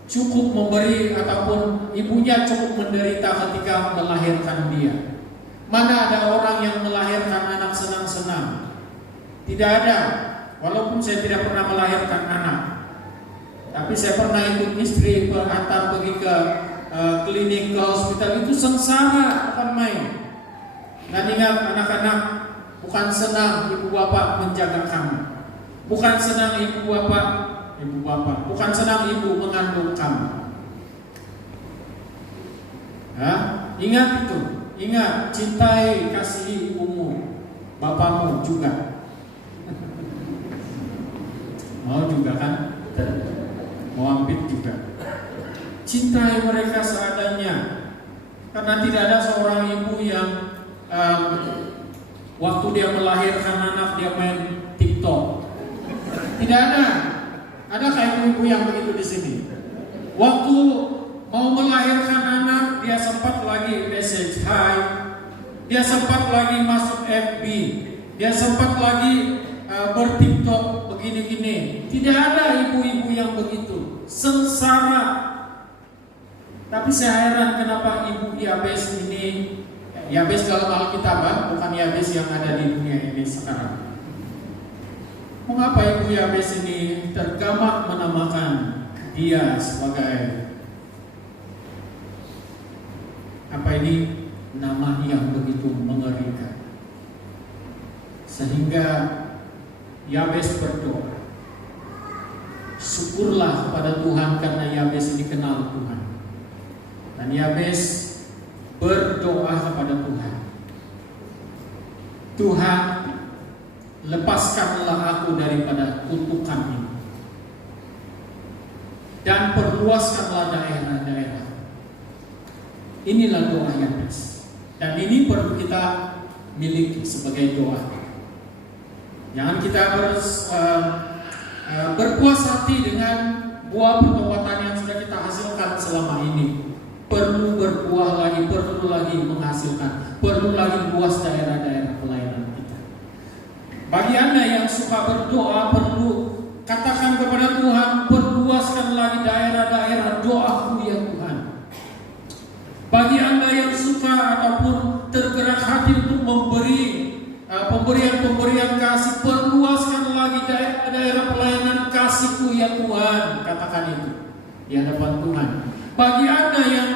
cukup memberi ataupun ibunya cukup menderita ketika melahirkan dia. Mana ada orang yang melahirkan anak senang-senang? Tidak ada. Walaupun saya tidak pernah melahirkan anak, tapi saya pernah ikut istri antar pergi ke klinik, ke hospital. Itu sengsara, bukan main. Dan ingat anak-anak, bukan senang ibu bapak menjaga kamu, bukan senang ibu bapak, bukan senang ibu mengandung kamu. Ingat itu, ingat, cintai, kasihi ibumu, bapakmu juga. Mau juga kan? Mau ambil juga. Cintai mereka seadanya, karena tidak ada seorang ibu yang waktu dia melahirkan anak dia main TikTok. Tidak ada. Adakah ibu-ibu yang begitu di sini? Waktu mau melahirkan anak, dia sempat lagi message hi, dia sempat lagi masuk FB, dia sempat lagi bertiktok begini-gini. Tidak ada ibu-ibu yang begitu, sengsara. Tapi saya heran kenapa ibu Yabes ini, Yabes dalam Alkitab, bukan Yabes yang ada di dunia ini sekarang. Mengapa ibu Yabes ini tergamak menamakan dia sebagai nama yang begitu mengerikan, sehingga Yabes berdoa, syukurlah kepada Tuhan karena Yabes ini kenal Tuhan. Dan Yabes berdoa kepada Tuhan, Tuhan, lepaskanlah aku daripada kutukan ini, dan perluaskanlah daerah-daerah. Inilah doa Yabes, dan ini perlu kita miliki sebagai doa. Jangan kita berpuas hati dengan buah pertobatan yang sudah kita hasilkan selama ini. Perlu berbuah lagi, perlu lagi menghasilkan, perlu lagi luas daerah-daerah pelayanan kita. Bagi Anda yang suka berdoa, perlu katakan kepada Tuhan, perluaskan lagi daerah-daerah doaku ya Tuhan. pemberian kasih, perluaskan lagi daerah pelayanan kasih-Ku ya Tuhan, katakan itu di hadapan Tuhan. Bagi Anda yang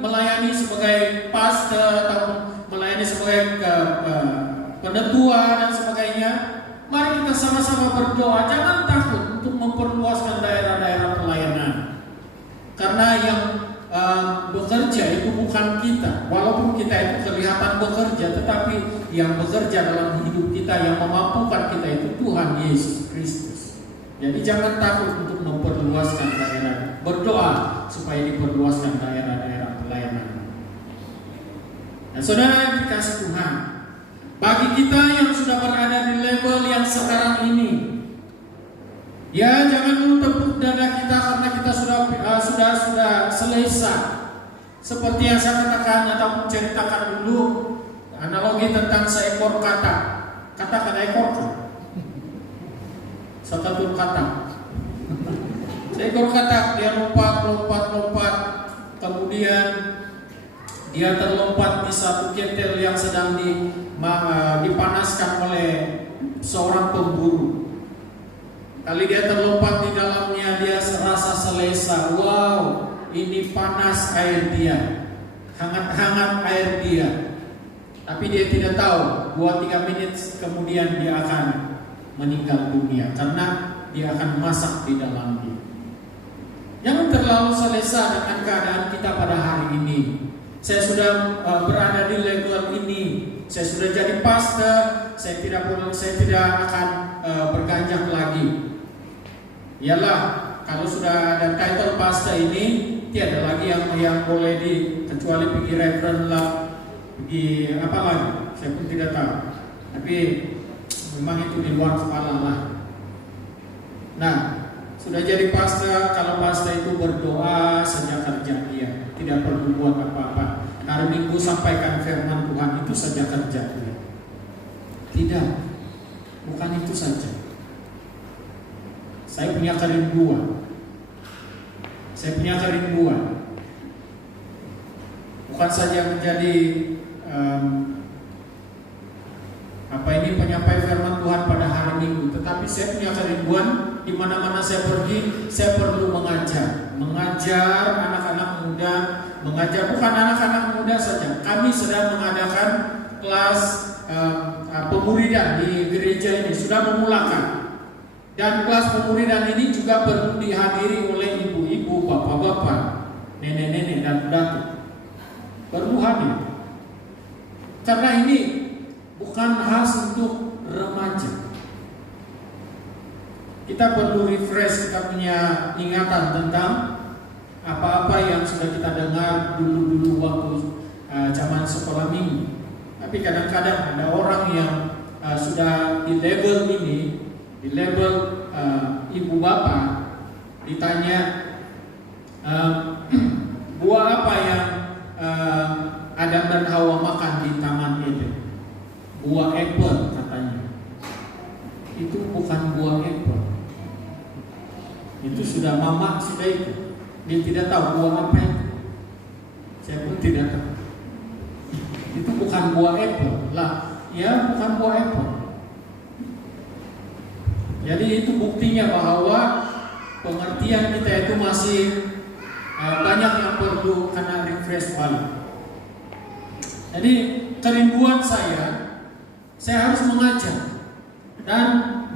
melayani sebagai pastor atau melayani sebagai penetua dan sebagainya, mari kita sama-sama berdoa. Jangan takut untuk memperluaskan daerah-daerah pelayanan, karena yang bekerja itu bukan kita. Walaupun kita itu kelihatan bekerja, tetapi yang bekerja dalam hidup kita, yang memampukan kita itu Tuhan Yesus Kristus. Jadi jangan takut untuk memperluaskan daerah. Berdoa supaya diperluaskan daerah-daerah pelayanan. Nah, saudara dikasih Tuhan, bagi kita yang sudah berada di level yang sekarang ini, ya jangan dulu tepuk dada kita karena kita sudah selesai. Seperti yang saya katakan atau ceritakan dulu, analogi tentang seekor katak. Katakan ekor kan? Satu katak. Seekor katak, dia lompat, kemudian dia terlompat di satu ketel yang sedang dipanaskan oleh seorang pemburu. Kali dia terlompat di dalamnya, dia serasa selesa. Wow, ini panas air dia, hangat-hangat air dia. Tapi dia tidak tahu 2-3 menit kemudian dia akan meninggal dunia karena dia akan masak di dalamnya. Jangan terlalu selesa dengan keadaan kita pada hari ini. Saya sudah berada di level ini. Saya sudah jadi pastor. Saya tidak akan berganjak lagi. Iyalah, kalau sudah ada title pastor ini, tiada lagi yang boleh kecuali pergi reverend lah, pergi apa lagi? Saya pun tidak tahu. Tapi memang itu di luar kepala lah. Nah, sudah jadi pastor, kalau pastor itu berdoa saja kerja dia, tidak perlu buat apa-apa. Hari Minggu sampaikan firman Tuhan, itu saja kerja dia. Tidak, bukan itu saja. Saya punya kerinduan. Bukan saja menjadi penyampai firman Tuhan pada hari Minggu, tetapi saya punya kerinduan di mana-mana saya pergi, saya perlu mengajar anak-anak muda, mengajar bukan anak-anak muda saja. Kami sedang mengadakan kelas pemuridan di gereja ini, sudah memulakan. Dan kelas pemuridan ini juga perlu dihadiri oleh ibu-ibu, bapak-bapak, nenek-nenek dan datuk. Perlu hadir. Karena ini bukan khas untuk remaja. Kita perlu refresh, kita punya ingatan tentang apa-apa yang sudah kita dengar dulu-dulu waktu zaman sekolah minggu. Tapi kadang-kadang ada orang yang sudah di level ini, di level ibu bapak, ditanya buah apa yang Adam dan Hawa makan di Taman Eden. Buah apple katanya. Itu bukan buah apple. Itu sudah mama sudah itu. Dia tidak tahu buah apa itu. Saya pun tidak tahu. Itu bukan buah apple. Lah, ya bukan buah apple. Jadi itu buktinya bahwa pengertian kita itu masih banyak yang perlu karena refresh balik. Jadi kerinduan saya harus mengajar. Dan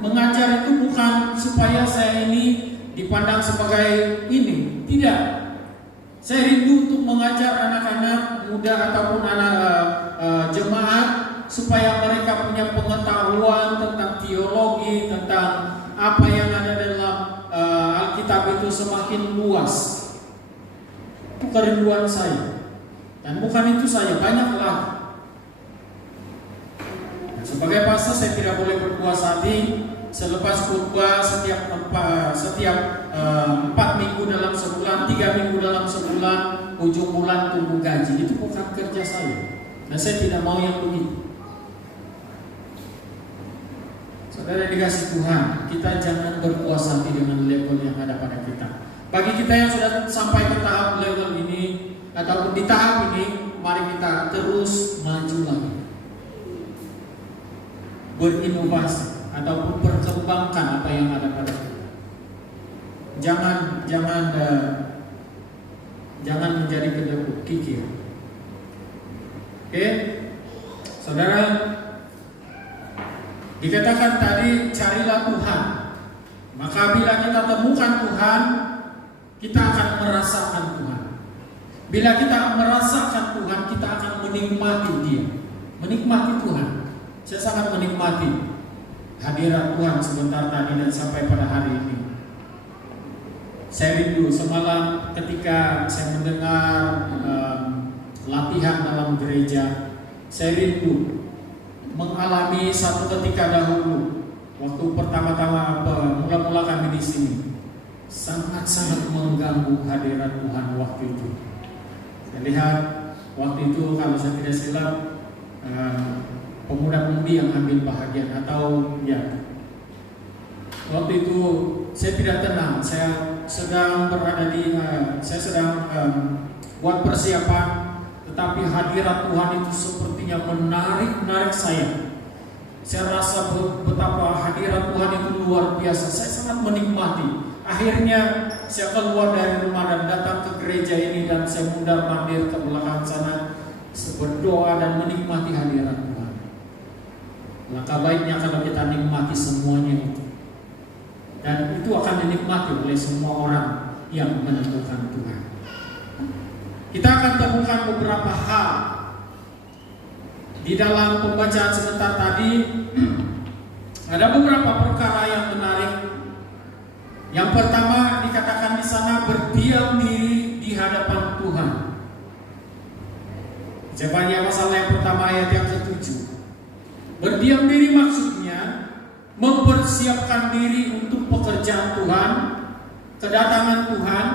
mengajar itu bukan supaya saya ini dipandang sebagai ini, tidak. Saya rindu untuk mengajar anak-anak muda ataupun anak jemaat supaya mereka punya pengetahuan tentang teologi, tentang apa yang ada dalam Alkitab itu semakin luas. Itu kerinduan saya. Dan bukan itu saja, banyak lagi. Sebagai pastor saya tidak boleh berpuas hati selepas khotbah setiap 4 minggu dalam sebulan, 3 minggu dalam sebulan, ujung bulan tunggu gaji. Itu bukan kerja saya. Dan saya tidak mau yang begitu. Saudara dikasih Tuhan, kita jangan berpuas hati dengan level yang ada pada kita. Bagi kita yang sudah sampai ke tahap level ini ataupun di tahap ini, mari kita terus maju lagi, berinovasi ataupun perkembangkan apa yang ada pada kita. Jangan menjadi kedekut kikir. Oke, saudara, dikatakan tadi carilah Tuhan. Maka bila kita temukan Tuhan, kita akan merasakan Tuhan. Bila kita merasakan Tuhan, kita akan menikmati Dia, menikmati Tuhan. Saya sangat menikmati hadirat Tuhan sebentar tadi dan sampai pada hari ini. Saya rindu semalam ketika saya mendengar latihan dalam gereja. Saya rindu mengalami satu ketika dahulu waktu pertama-tama mula-mula kami di sini, sangat-sangat mengganggu hadirat Tuhan waktu itu. Saya lihat waktu itu kalau saya tidak silap pemuda-pemudi yang ambil bahagian atau ya. Waktu itu saya tidak tenang. Saya sedang berada saya sedang buat persiapan, tetapi hadirat Tuhan itu sepertinya menarik saya. Saya rasa betapa hadirat Tuhan itu luar biasa. Saya sangat menikmati. Akhirnya saya keluar dari rumah dan datang ke gereja ini dan saya mundar-mandir ke belakang sana, berdoa dan menikmati hadirat Tuhan. Langkah baiknya kalau kita nikmati semuanya itu. Dan itu akan dinikmati oleh semua orang yang menemukan Tuhan. Kita akan temukan beberapa hal di dalam pembacaan sebentar tadi. Ada beberapa perkara yang menarik. Yang pertama dikatakan di sana berdiam diri di hadapan Tuhan. Zephaniah pasal yang pertama ayat yang ke-7. Berdiam diri maksudnya mempersiapkan diri untuk pekerjaan Tuhan, kedatangan Tuhan,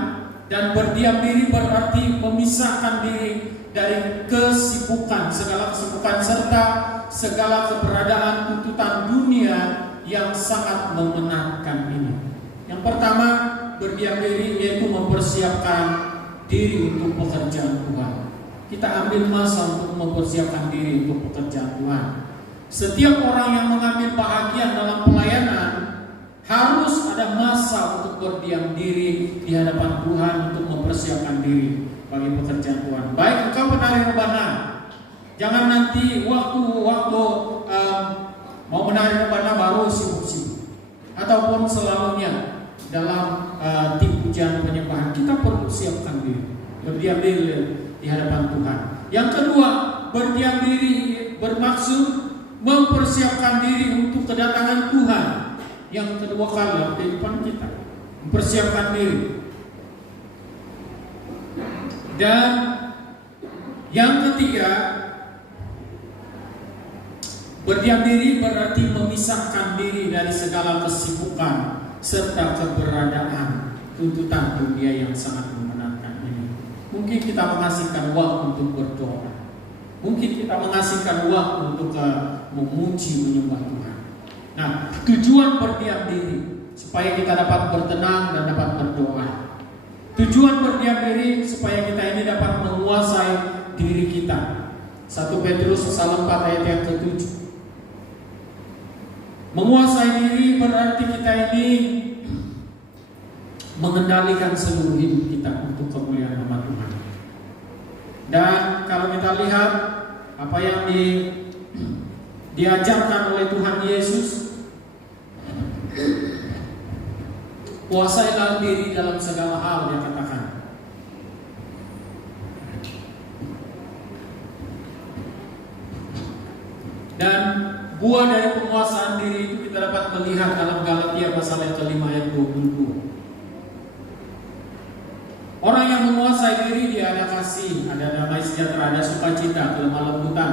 dan berdiam diri berarti memisahkan diri dari kesibukan, segala kesibukan serta segala keberadaan tuntutan dunia yang sangat memenatkan ini. Yang pertama, berdiam diri yaitu mempersiapkan diri untuk pekerjaan Tuhan. Kita ambil masa untuk mempersiapkan diri untuk pekerjaan Tuhan. Setiap orang yang mengambil bahagian dalam pelayanan harus ada masa untuk berdiam diri di hadapan Tuhan untuk mempersiapkan diri bagi pekerjaan Tuhan. Baik engkau penari rebana, jangan nanti waktu mau menari rebana baru sibuk-sibuk, ataupun selalunya dalam tim pujian penyembahan. Kita perlu siapkan diri, berdiam diri di hadapan Tuhan. Yang kedua, berdiam diri bermaksud mempersiapkan diri untuk kedatangan Tuhan yang kedua kali dalam kehidupan kita. Mempersiapkan diri. Dan yang ketiga, berdiam diri berarti memisahkan diri dari segala kesibukan serta keberadaan tuntutan dunia yang sangat memenatkan ini. Mungkin kita mengasihkan waktu untuk berdoa. Mungkin kita mengasihkan waktu untuk memuji menyembah Tuhan. Nah, tujuan berdiam diri supaya kita dapat bertenang dan dapat berdoa. Tujuan berdiam diri supaya kita ini dapat menguasai diri kita. 1 Petrus pasal 4 ayat yang ke-7. Menguasai diri berarti kita ini mengendalikan seluruh hidup kita untuk kemuliaan nama Tuhan. Dan kalau kita lihat apa yang diajarkan oleh Tuhan Yesus, kuasailah diri dalam segala hal, dia katakan. Dan buah dari penguasaan diri itu kita dapat melihat dalam Galatia pasal yang ke-5 ayat 22. Orang yang menguasai diri, dia ada kasih, ada damai sejahtera, ada sukacita, kelemah lembutan,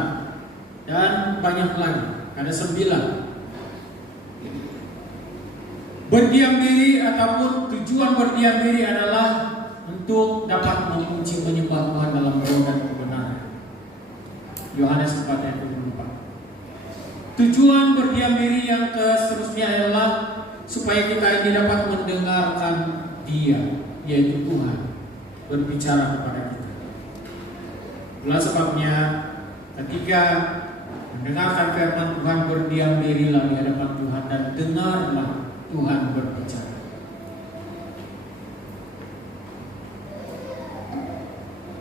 dan banyak lagi. Ada 9. Berdiam diri ataupun tujuan berdiam diri adalah untuk dapat memuji menyembah Tuhan dalam roh dan kebenaran. Yohanes 4 ayat 24. Tujuan berdiam diri yang seterusnya adalah supaya kita ini dapat mendengarkan Dia, yaitu Tuhan, berbicara kepada kita. Itulah sebabnya ketika mendengarkan firman Tuhan, berdiam dirilah di hadapan Tuhan dan dengarlah Tuhan berbicara.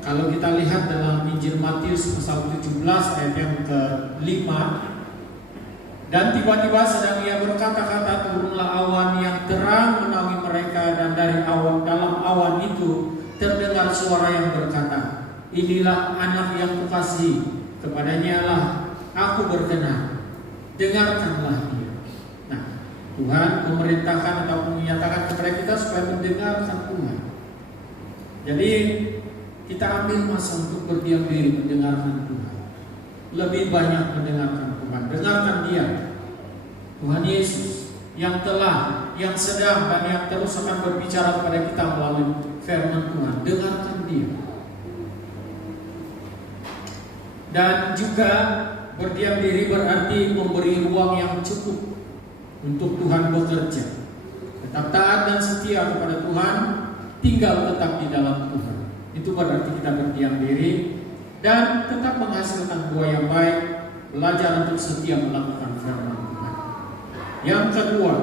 Kalau kita lihat dalam Injil Matius pasal 17 ayat yang ke-5, dan tiba-tiba sedang ia berkata-kata, turunlah awan yang terang menaungi mereka, dan dari dalam awan itu terdengar suara yang berkata, inilah anak yang kukasihi, kepadanya lah aku berkenan, dengarkanlah dia. Nah, Tuhan memerintahkan atau menyatakan kepada kita supaya mendengarkan Tuhan. Jadi kita ambil masa untuk berdiam diri mendengarkan Tuhan. Lebih banyak mendengarkan Tuhan. Dengarkan dia, Tuhan Yesus, yang telah, yang sedang, dan yang terus akan berbicara kepada kita melalui firman Tuhan. Dengarkan dia. Dan juga berdiam diri berarti memberi ruang yang cukup untuk Tuhan bekerja. Tetap taat dan setia kepada Tuhan, tinggal tetap di dalam Tuhan. Itu berarti kita berdiam diri dan tetap menghasilkan buah yang baik, belajar untuk setia melakukan firman Tuhan. Yang kedua,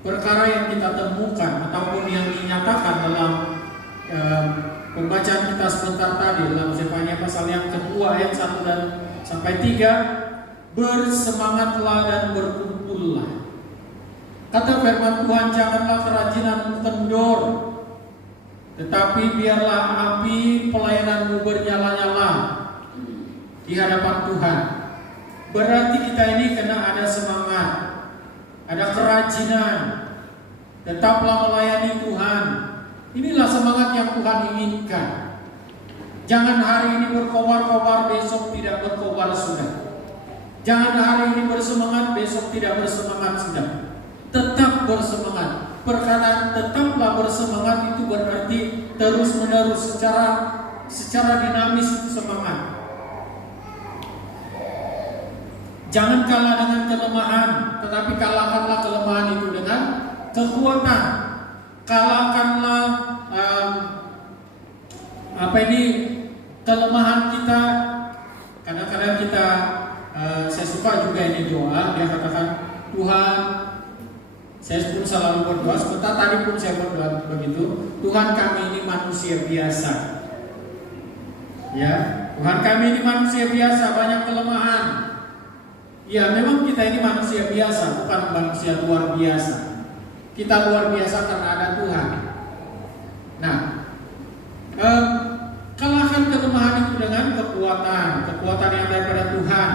perkara yang kita temukan ataupun yang dinyatakan dalam pembacaan kita sebentar tadi dalam Zefania pasal yang kedua ayat 1 dan sampai 3, bersemangatlah dan berkumpullah. Kata firman Tuhan, janganlah kerajinan kendor, tetapi biarlah api pelayananmu bernyala-nyala di hadapan Tuhan. Berarti kita ini kena ada semangat, ada kerajinan, tetaplah melayani Tuhan. Inilah semangat yang Tuhan inginkan. Jangan hari ini berkobar-kobar, besok tidak berkobar sudah. Jangan hari ini bersemangat, besok tidak bersemangat sudah. Tetap bersemangat. Perkataan tetaplah bersemangat itu berarti terus menerus secara dinamis itu semangat. Jangan kalah dengan kelemahan, tetapi kalahkanlah kelemahan itu dengan kekuatan. Kalahkanlah kelemahan kita. Kadang-kadang kita saya suka juga ini doa, dia katakan, Tuhan, saya pun selalu berdoa, sebentar tadi pun saya berdoa begitu, Tuhan kami ini manusia biasa. Ya, Tuhan kami ini manusia biasa, banyak kelemahan. Ya, memang kita ini manusia biasa, bukan manusia luar biasa. Kita luar biasa karena ada Tuhan. Nah, kalahkan kelemahan itu dengan kekuatan yang daripada Tuhan.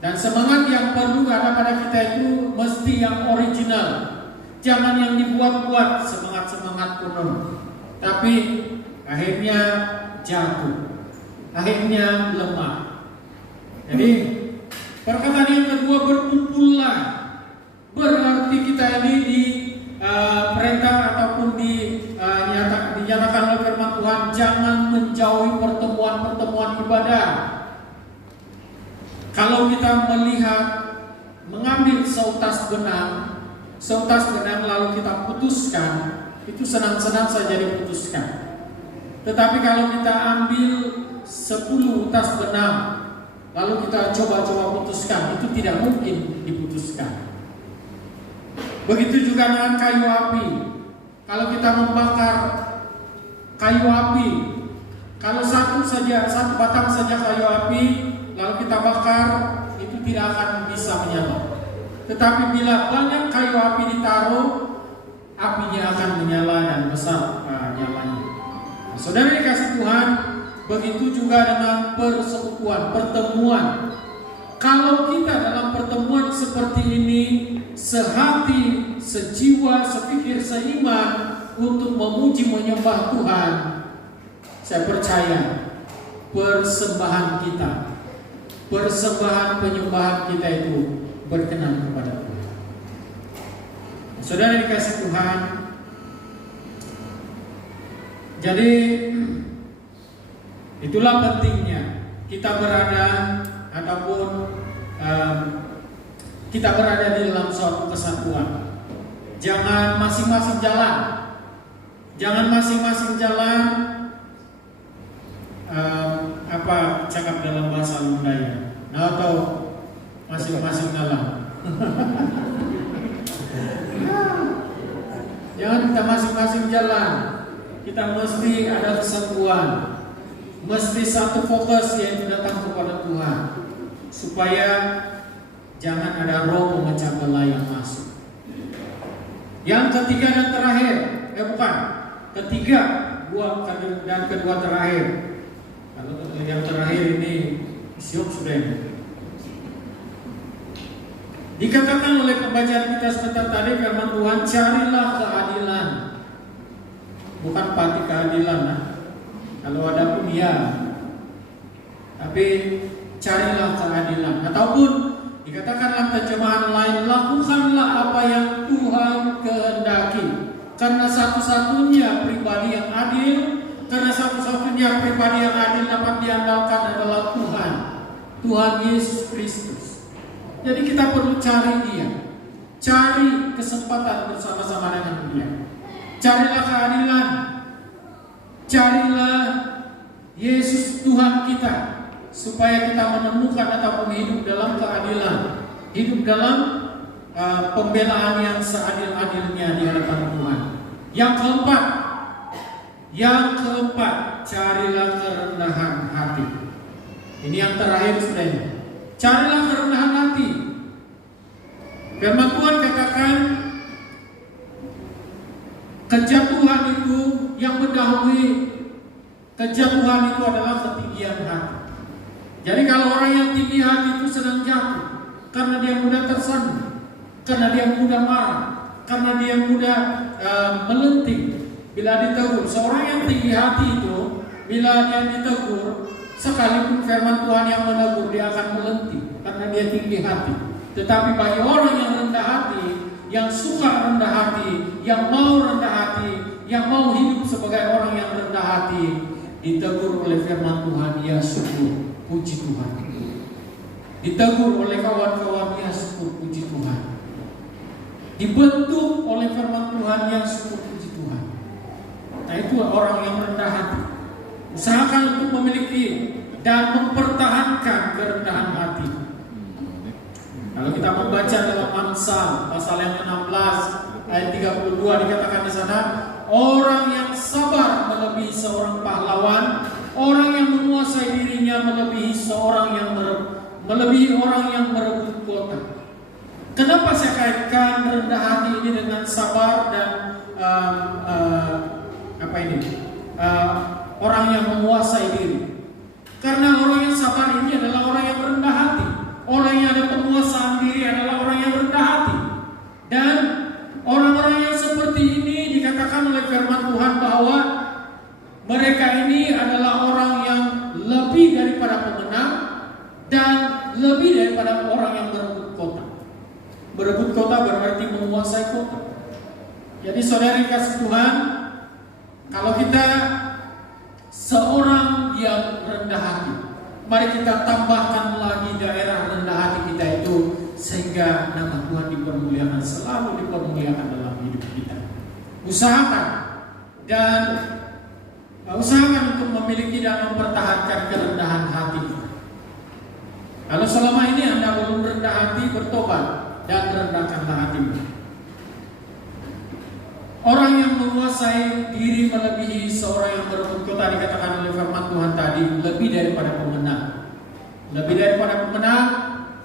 Dan semangat yang perlu ada pada kita itu mesti yang original. Jangan yang dibuat-buat semangat-semangat kuno. Tapi akhirnya jatuh. Akhirnya lemah. Jadi perkataan yang kedua, berkumpullah. Berarti kita ini perintah ataupun dinyatakan oleh firman Tuhan, jangan menjauhi pertemuan-pertemuan ibadah. Kalau kita mengambil seutas benang lalu kita putuskan, itu senang-senang saja diputuskan. Tetapi kalau kita ambil 10 tas benang lalu kita coba-coba putuskan, itu tidak mungkin diputuskan. Begitu juga dengan kayu api. Kalau kita membakar kayu api, kalau satu batang saja kayu api lalu kita bakar, itu tidak akan bisa menyala. Tetapi bila banyak kayu api ditaruh, apinya akan menyala dan besar nyalanya. Nah, saudara dikasih Tuhan, begitu juga dengan persekutuan, pertemuan. Kalau kita dalam pertemuan seperti ini sehati, sejiwa, sepikir, seiman untuk memuji menyembah Tuhan, saya percaya persembahan penyembahan kita itu berkenan kepada Tuhan. Saudara dikasih Tuhan, jadi itulah pentingnya kita berada ataupun kita berada di dalam suatu kesatuan. Jangan masing-masing jalan apa cakap dalam bahasa Lundaya? Nah, atau masing-masing ngalah. Jangan kita masing-masing jalan. Kita mesti ada kesatuan. Mesti satu fokus, yaitu datang kepada Tuhan. Supaya jangan ada roh memecah belah yang masuk. Yang ketiga dan terakhir, ketiga dan kedua terakhir. Kalau yang terakhir ini siap sudah. Dikatakan oleh pembacaan kita sebentar tadi, firman Tuhan, carilah keadilan. Bukan pati keadilan, nah. Kalau ada pun ya. Tapi carilah keadilan. Ataupun dikatakan dalam terjemahan lain, lakukanlah apa yang Tuhan kehendaki. Karena satu-satunya pribadi yang adil, karena satu-satunya pribadi yang adil dapat diandalkan adalah Tuhan. Tuhan Yesus Kristus. Jadi kita perlu cari Dia. Cari kesempatan bersama-sama dengan Dia. Carilah keadilan. Carilah Yesus Tuhan kita, supaya kita menemukan ataupun hidup dalam keadilan, hidup dalam pembelaan yang seadil-adilnya di hadapan Tuhan. Yang keempat, carilah kerendahan hati. Ini yang terakhir saudara. Carilah kerendahan hati. Firman Tuhan katakan, kejatuhan itu yang mendahului kejatuhan itu adalah ketinggian hati. Jadi kalau orang yang tinggi hati itu sedang jatuh karena dia mudah tersandung, karena dia mudah marah, karena dia mudah melenting bila ditegur. Seorang yang tinggi hati itu bila dia ditegur, sekalipun firman Tuhan yang menegur, dia akan melenting karena dia tinggi hati. Tetapi bagi orang yang rendah hati, yang suka rendah hati, yang mau rendah hati, yang mau hidup sebagai orang yang rendah hati, ditegur oleh firman Tuhan, ya syukur, puji Tuhan. Ditegur oleh kawan-kawan, ya syukur, puji Tuhan. Dibentuk oleh firman Tuhan, ya syukur, puji Tuhan. Nah, itu orang yang rendah hati. Usahakan untuk memiliki dan mempertahankan kerendahan hati. Kalau kita membaca dalam Amsal pasal yang ke-16 ayat 32, dikatakan di sana, orang yang sabar melebihi seorang pahlawan, orang yang menguasai dirinya melebihi orang yang merebut kota. Kenapa saya kaitkan rendah hati ini dengan sabar dan orang yang menguasai diri? Karena orang yang sabar ini adalah orang yang rendah hati. Orang yang ada penguasaan diri adalah orang yang rendah hati. Dan orang-orang yang seperti ini dikatakan oleh firman Tuhan bahwa mereka ini adalah orang yang lebih daripada pemenang dan lebih daripada orang yang berebut kota. Berebut kota berarti menguasai kota. Jadi saudari kasih Tuhan, kalau kita seorang yang rendah hati, mari kita tambahkan lagi daerah rendah hati kita itu, sehingga nama Tuhan dipermuliakan, selalu dipermuliakan dalam hidup kita. Usahakan untuk memiliki dan mempertahankan kerendahan hati kita. Kalau selama ini Anda belum rendah hati, bertobat dan rendahkanlah hatimu. Orang yang menguasai diri melebihi seorang yang berebut kota, dikatakan oleh firman Tuhan tadi, lebih daripada pemenang. Lebih daripada pemenang,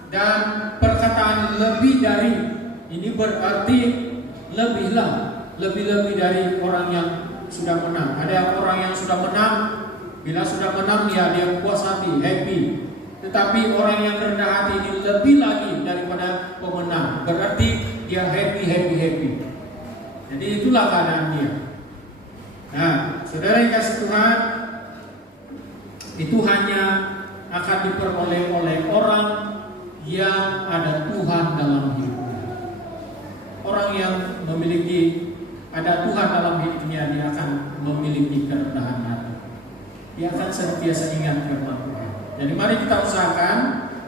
dan perkataan lebih dari ini berarti lebih dari orang yang sudah menang. Ada orang yang sudah menang, bila sudah menang ya dia puas hati, happy. Tetapi orang yang rendah hati ini lebih lagi daripada pemenang, berarti dia happy. Jadi itulah keadaan dia. Nah, saudara yang kasih Tuhan, itu hanya akan diperoleh oleh orang yang ada Tuhan dalam hidupnya. Orang yang memiliki ada Tuhan dalam hidupnya, dia akan memiliki kerendahan hati. Dia akan senantiasa ingat firman Tuhan. Jadi mari kita usahakan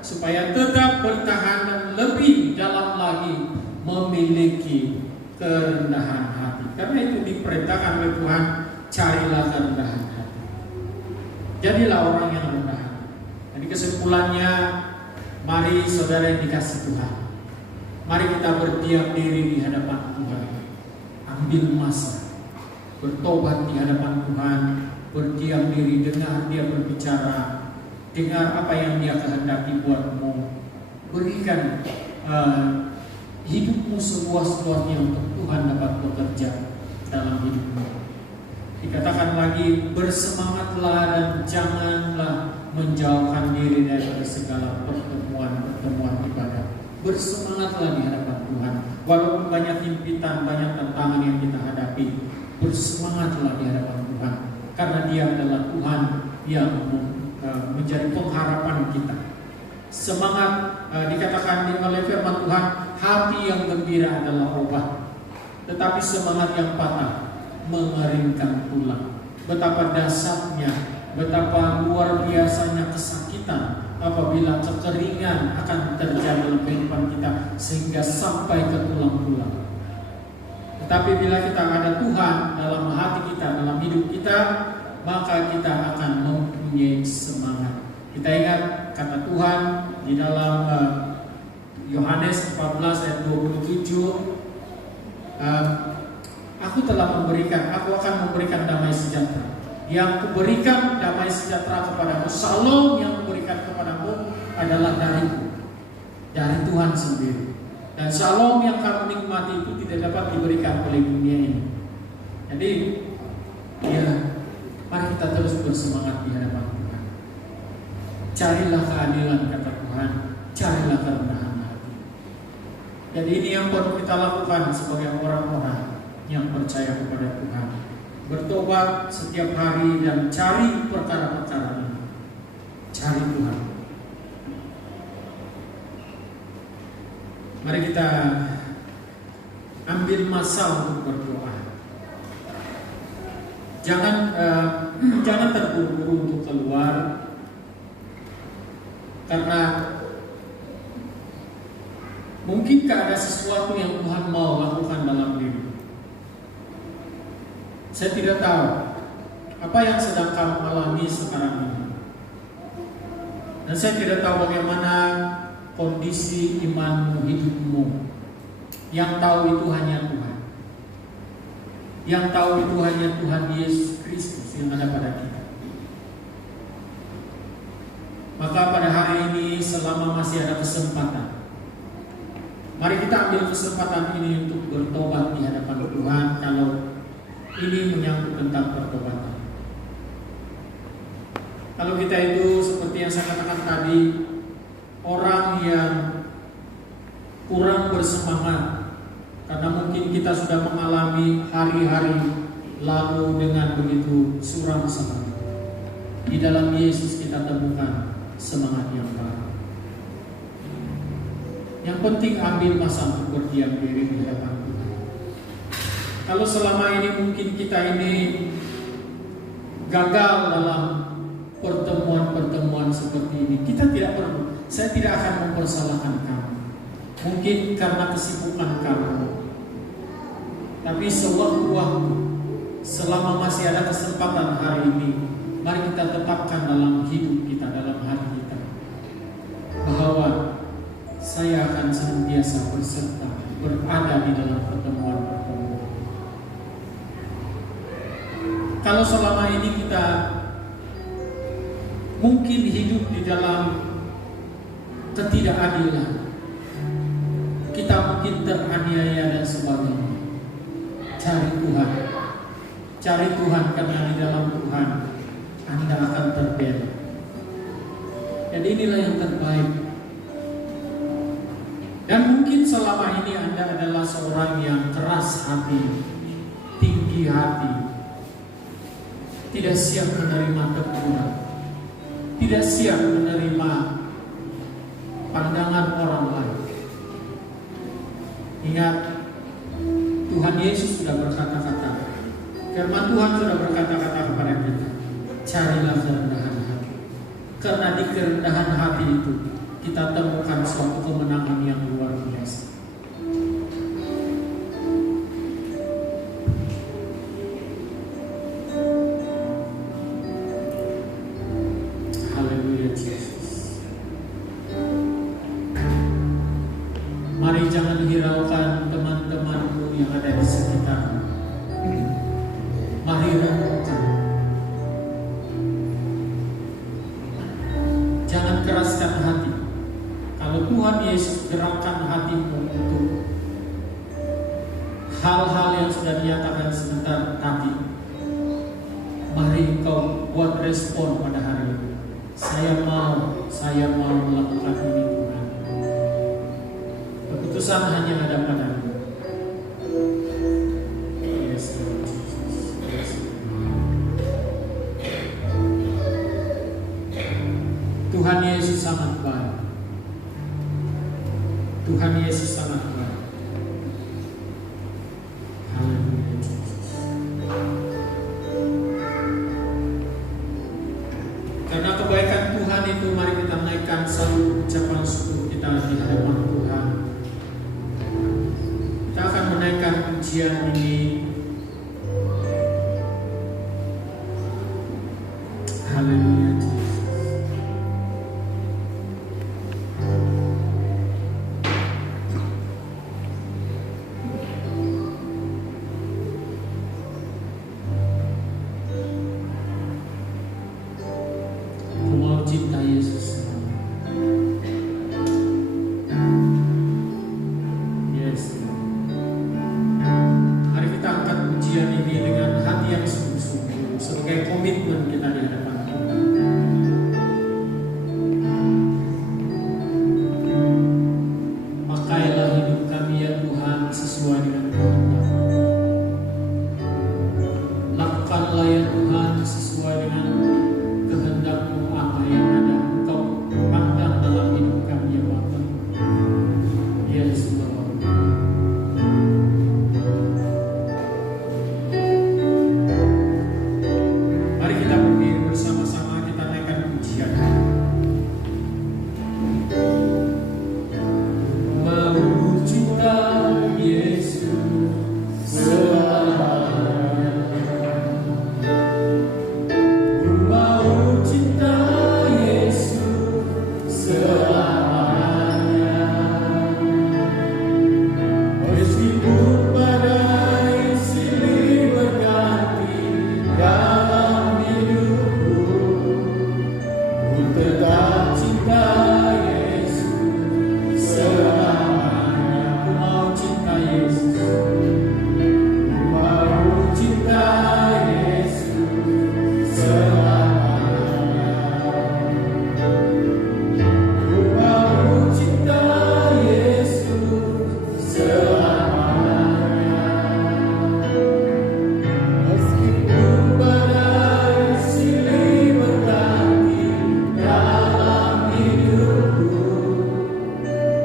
supaya tetap bertahan dan lebih dalam lagi memiliki kerendahan hati. Karena itu diperintahkan oleh Tuhan, carilah kerendahan hati. Jadilah orang yang rendah hati. Jadi kesimpulannya, mari saudara yang dikasih Tuhan, mari kita berdiam diri di hadapan Tuhan. Ambil masa, bertobat di hadapan Tuhan, berdiam diri, dengar Dia berbicara, dengar apa yang Dia kehendaki buatmu. Berikan hidupmu seluas-luasnya untuk Tuhan dapat bekerja dalam hidupmu. Dikatakan lagi, bersemangatlah dan janganlah menjauhkan diri dari segala pertemuan ibadah. Bersemangatlah di hadapan Tuhan. Walaupun banyak himpitan, banyak tantangan yang kita hadapi, bersemangatlah di hadapan Tuhan. Karena Dia adalah Tuhan yang menjadi pengharapan kita. Semangat, dikatakan oleh firman Tuhan, hati yang gembira adalah obat, tetapi semangat yang patah mengeringkan tulang. Betapa dahsyatnya, betapa luar biasanya kesakitan apabila kekeringan akan terjadi dalam kehidupan kita sehingga sampai ke tulang-tulang. Tetapi bila kita ada Tuhan dalam hati kita, dalam hidup kita, maka kita akan mempunyai semangat. Kita ingat kata Tuhan di dalam Yohanes 14 ayat 27, aku akan memberikan damai sejahtera. Yang kuberikan damai sejahtera kepadamu, Shalom yang kuberikan kepadamu adalah dari Tuhan sendiri. Dan Shalom yang kamu nikmati itu tidak dapat diberikan oleh dunia ini. Jadi, ya, mari kita terus bersemangat di hadapan Tuhan. Carilah keadilan, kata Tuhan, carilah kerendahan hati. Jadi ini yang perlu kita lakukan sebagai orang-orang yang percaya kepada Tuhan. Bertobat setiap hari dan cari perkara-perkara ini. Cari Tuhan. Mari kita ambil masa untuk berdoa. Jangan terburu-buru untuk keluar, karena mungkinkah ada sesuatu yang Tuhan mau lakukan dalam diri. Saya tidak tahu apa yang sedang kamu alami sekarang ini, dan saya tidak tahu bagaimana kondisi imanmu, hidupmu. Yang tahu itu hanya Tuhan. Yang tahu itu hanya Tuhan Yesus Kristus yang ada pada kita. Maka pada hari ini, selama masih ada kesempatan, mari kita ambil kesempatan ini untuk bertobat di hadapan Tuhan. Kalau ini menyangkut tentang pertobatan, kalau kita itu seperti yang saya katakan tadi, orang yang kurang bersemangat karena mungkin kita sudah mengalami hari-hari lalu dengan begitu suram semangat. Di dalam Yesus kita temukan semangat yang baru. Yang penting ambil masa untuk berdiam diri di hadapan Tuhan. Kalau selama ini mungkin kita ini gagal dalam pertemuan-pertemuan seperti ini, kita tidak perlu. Saya tidak akan mempersalahkan kamu. Mungkin karena kesibukan kamu. Tapi sewaktu-waktu, selama masih ada kesempatan hari ini, mari kita tetapkan dalam hidup kita, dalam hati kita, bahwa saya akan senantiasa berserta, berada di dalam pertemuan-pertemuan. Kalau selama ini kita mungkin hidup di dalam ketidakadilan, kita mungkin teraniaya dan sebagainya, cari Tuhan. Cari Tuhan, karena di dalam Tuhan Anda akan terbela. Jadi inilah yang terbaik. Dan mungkin selama ini Anda adalah seorang yang keras hati, tinggi hati, tidak siap menerima teguran, tidak siap menerima pandangan orang lain. Ingat, Tuhan Yesus sudah berkata-kata, firman Tuhan sudah berkata-kata kepada kita, carilah kerendahan hati. Karena di kerendahan hati itu kita temukan suatu kemenangan yang luar biasa. Haleluya Yesus. yang ada di sekitar. Mari renungkan. Jangan keraskan hati. Kalau Tuhan Yesus gerakkan hatimu untuk hal-hal yang sudah dinyatakan sebentar tadi, mari engkau buat respon pada hari ini. Saya mau melakukan ini Tuhan. Keputusan hanya ada padamu. Yes, Lord Jesus. Yes. Tuhan Yesus sangat baik. Tuhan Yesus sangat baik. Haleluya Jesus. Karena kebaikan Tuhan itu, mari kita naikkan satu ucapan syukur kita di hadapan Tuhan. Kita akan menaikkan pujian ini. Haleluya Jesus. Cinta Yesus. Yes. Mari kita angkat pujian ini dengan hati yang sungguh-sungguh sebagai komitmen kita di hadapan Tuhan. Pakailah hidup kami ya Tuhan sesuai dengan kehendak. Lakukanlah ya Tuhan sesuai dengan kehendak-Mu. Apa yang ada Engkau pandang dalam hidup kami ya Bapa. Yes Lord. Mari kita berdiri bersama-sama, kita naikkan pujian. Mau cinta Yesus selamanya. Mau cinta Yesus selamanya. Meskipun badai silih berganti dalam hidupku, ku tetap cinta Yesus selamanya. Ku mau cinta Yesus. Ku mau cinta Yesus selamanya. Ku mau cinta Yesus selamanya. Meskipun badai silih berganti dalam hidupku,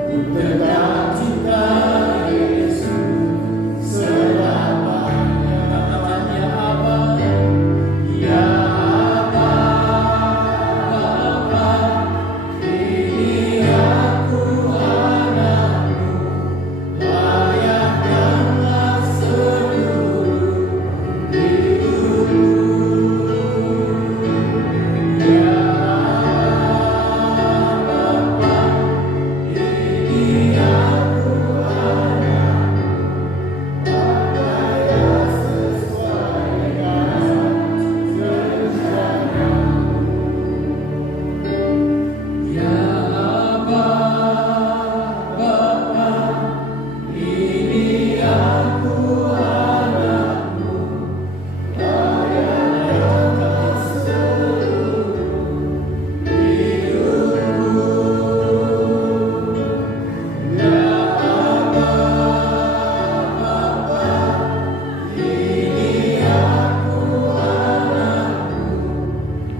ku tetap cinta Yesus selamanya. Katakan ya Aba, ya Aba, Bapa, ini aku anakmu, layakkanlah seluruh hidupku. Ya Bapa, ini aku anakmu, pakailah sesuai dengan kehendak-Mu. Ya Aba, Bapa, ini aku anakmu, layakkanlah seluruh hidupku. Ya Aba, Bapa, ini aku anakmu,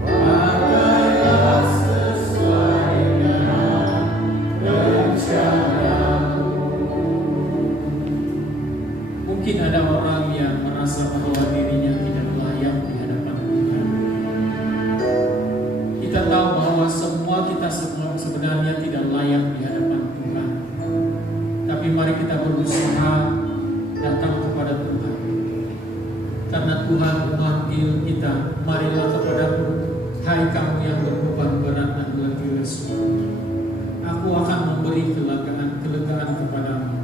pakailah sesuai dengan rencana-Mu. Mungkin ada orang yang merasa bahwa dirinya tidak layak di hadapan Tuhan. Kita tahu bahwa semua kita sebenarnya tidak layak di hadapan Tuhan. Tapi mari kita berusaha datang kepada Tuhan. Karena Tuhan memanggil kita, marilah kepadaku, hai kamu yang berbeban berat dan letih lesu. Aku akan memberi kelegaan kepadamu.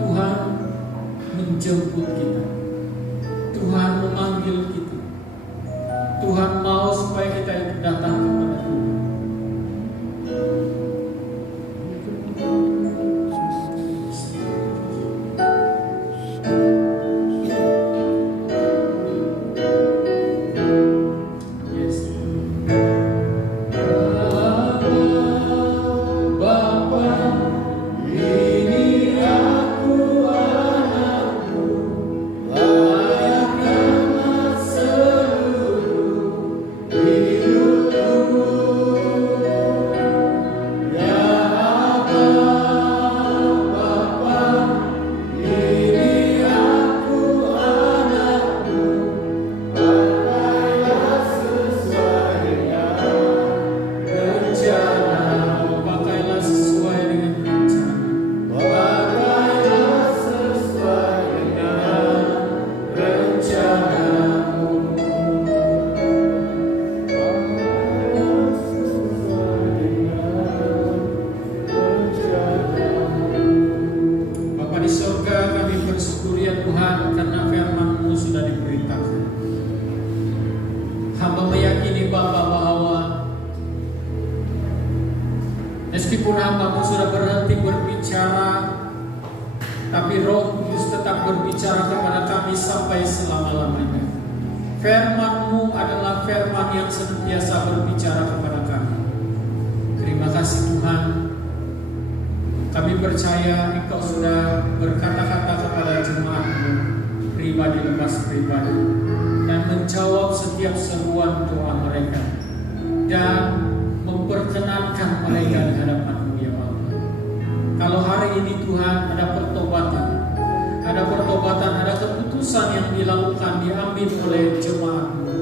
Tuhan menjemput kita. Tuhan memanggil kita. Tuhan mau supaya kita itu datang kepada Tuhan. Meskipun hamba-Mu sudah berhenti berbicara, tapi Roh Kudus tetap berbicara kepada kami sampai selama-lamanya. Firman-Mu adalah firman yang senantiasa berbicara kepada kami. Terima kasih Tuhan. Kami percaya Engkau sudah berkata-kata kepada jemaat-Mu, pribadi lepas pribadi, dan menjawab setiap seruan doa mereka, dan memperkenankan mereka di hadapan-Mu ya Allah. Kalau hari ini Tuhan ada pertobatan, ada keputusan yang dilakukan, diambil oleh jemaat-Mu,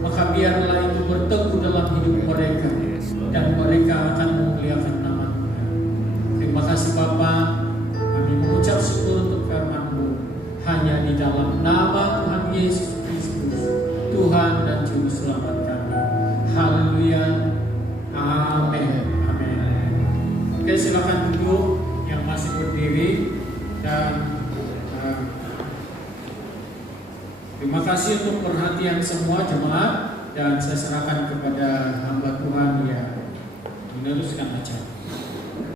maka biarlah itu bertemu dalam hidup mereka, dan mereka akan memuliakan nama-Mu. Terima kasih Bapa, kami mengucap syukur untuk firman-Mu, hanya di dalam nama Tuhan Yesus Kristus, Tuhan dan Juru Selamat kami. Haleluya. Amin. Amin. Oke, silakan duduk yang masih berdiri, dan terima kasih untuk perhatian semua jemaat, dan saya serahkan kepada hamba Tuhan yang meneruskan acara.